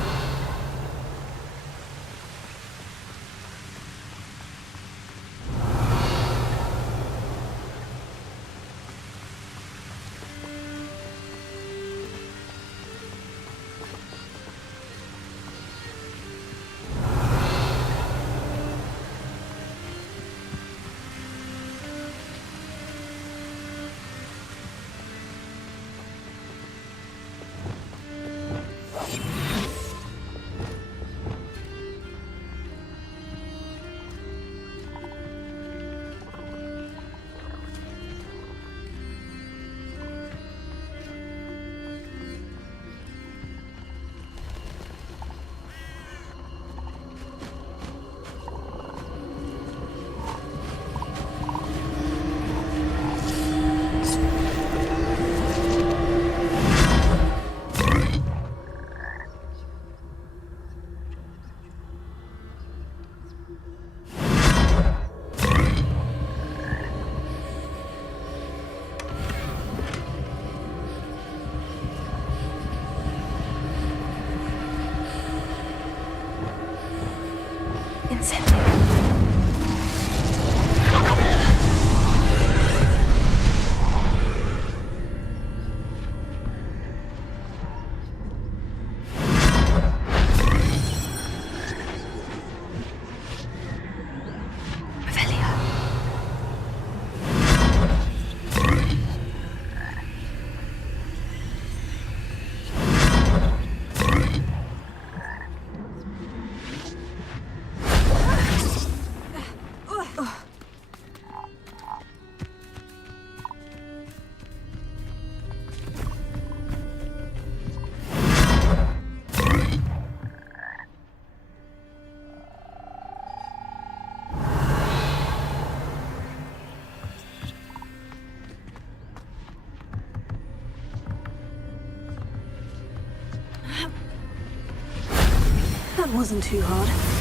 That wasn't too hard.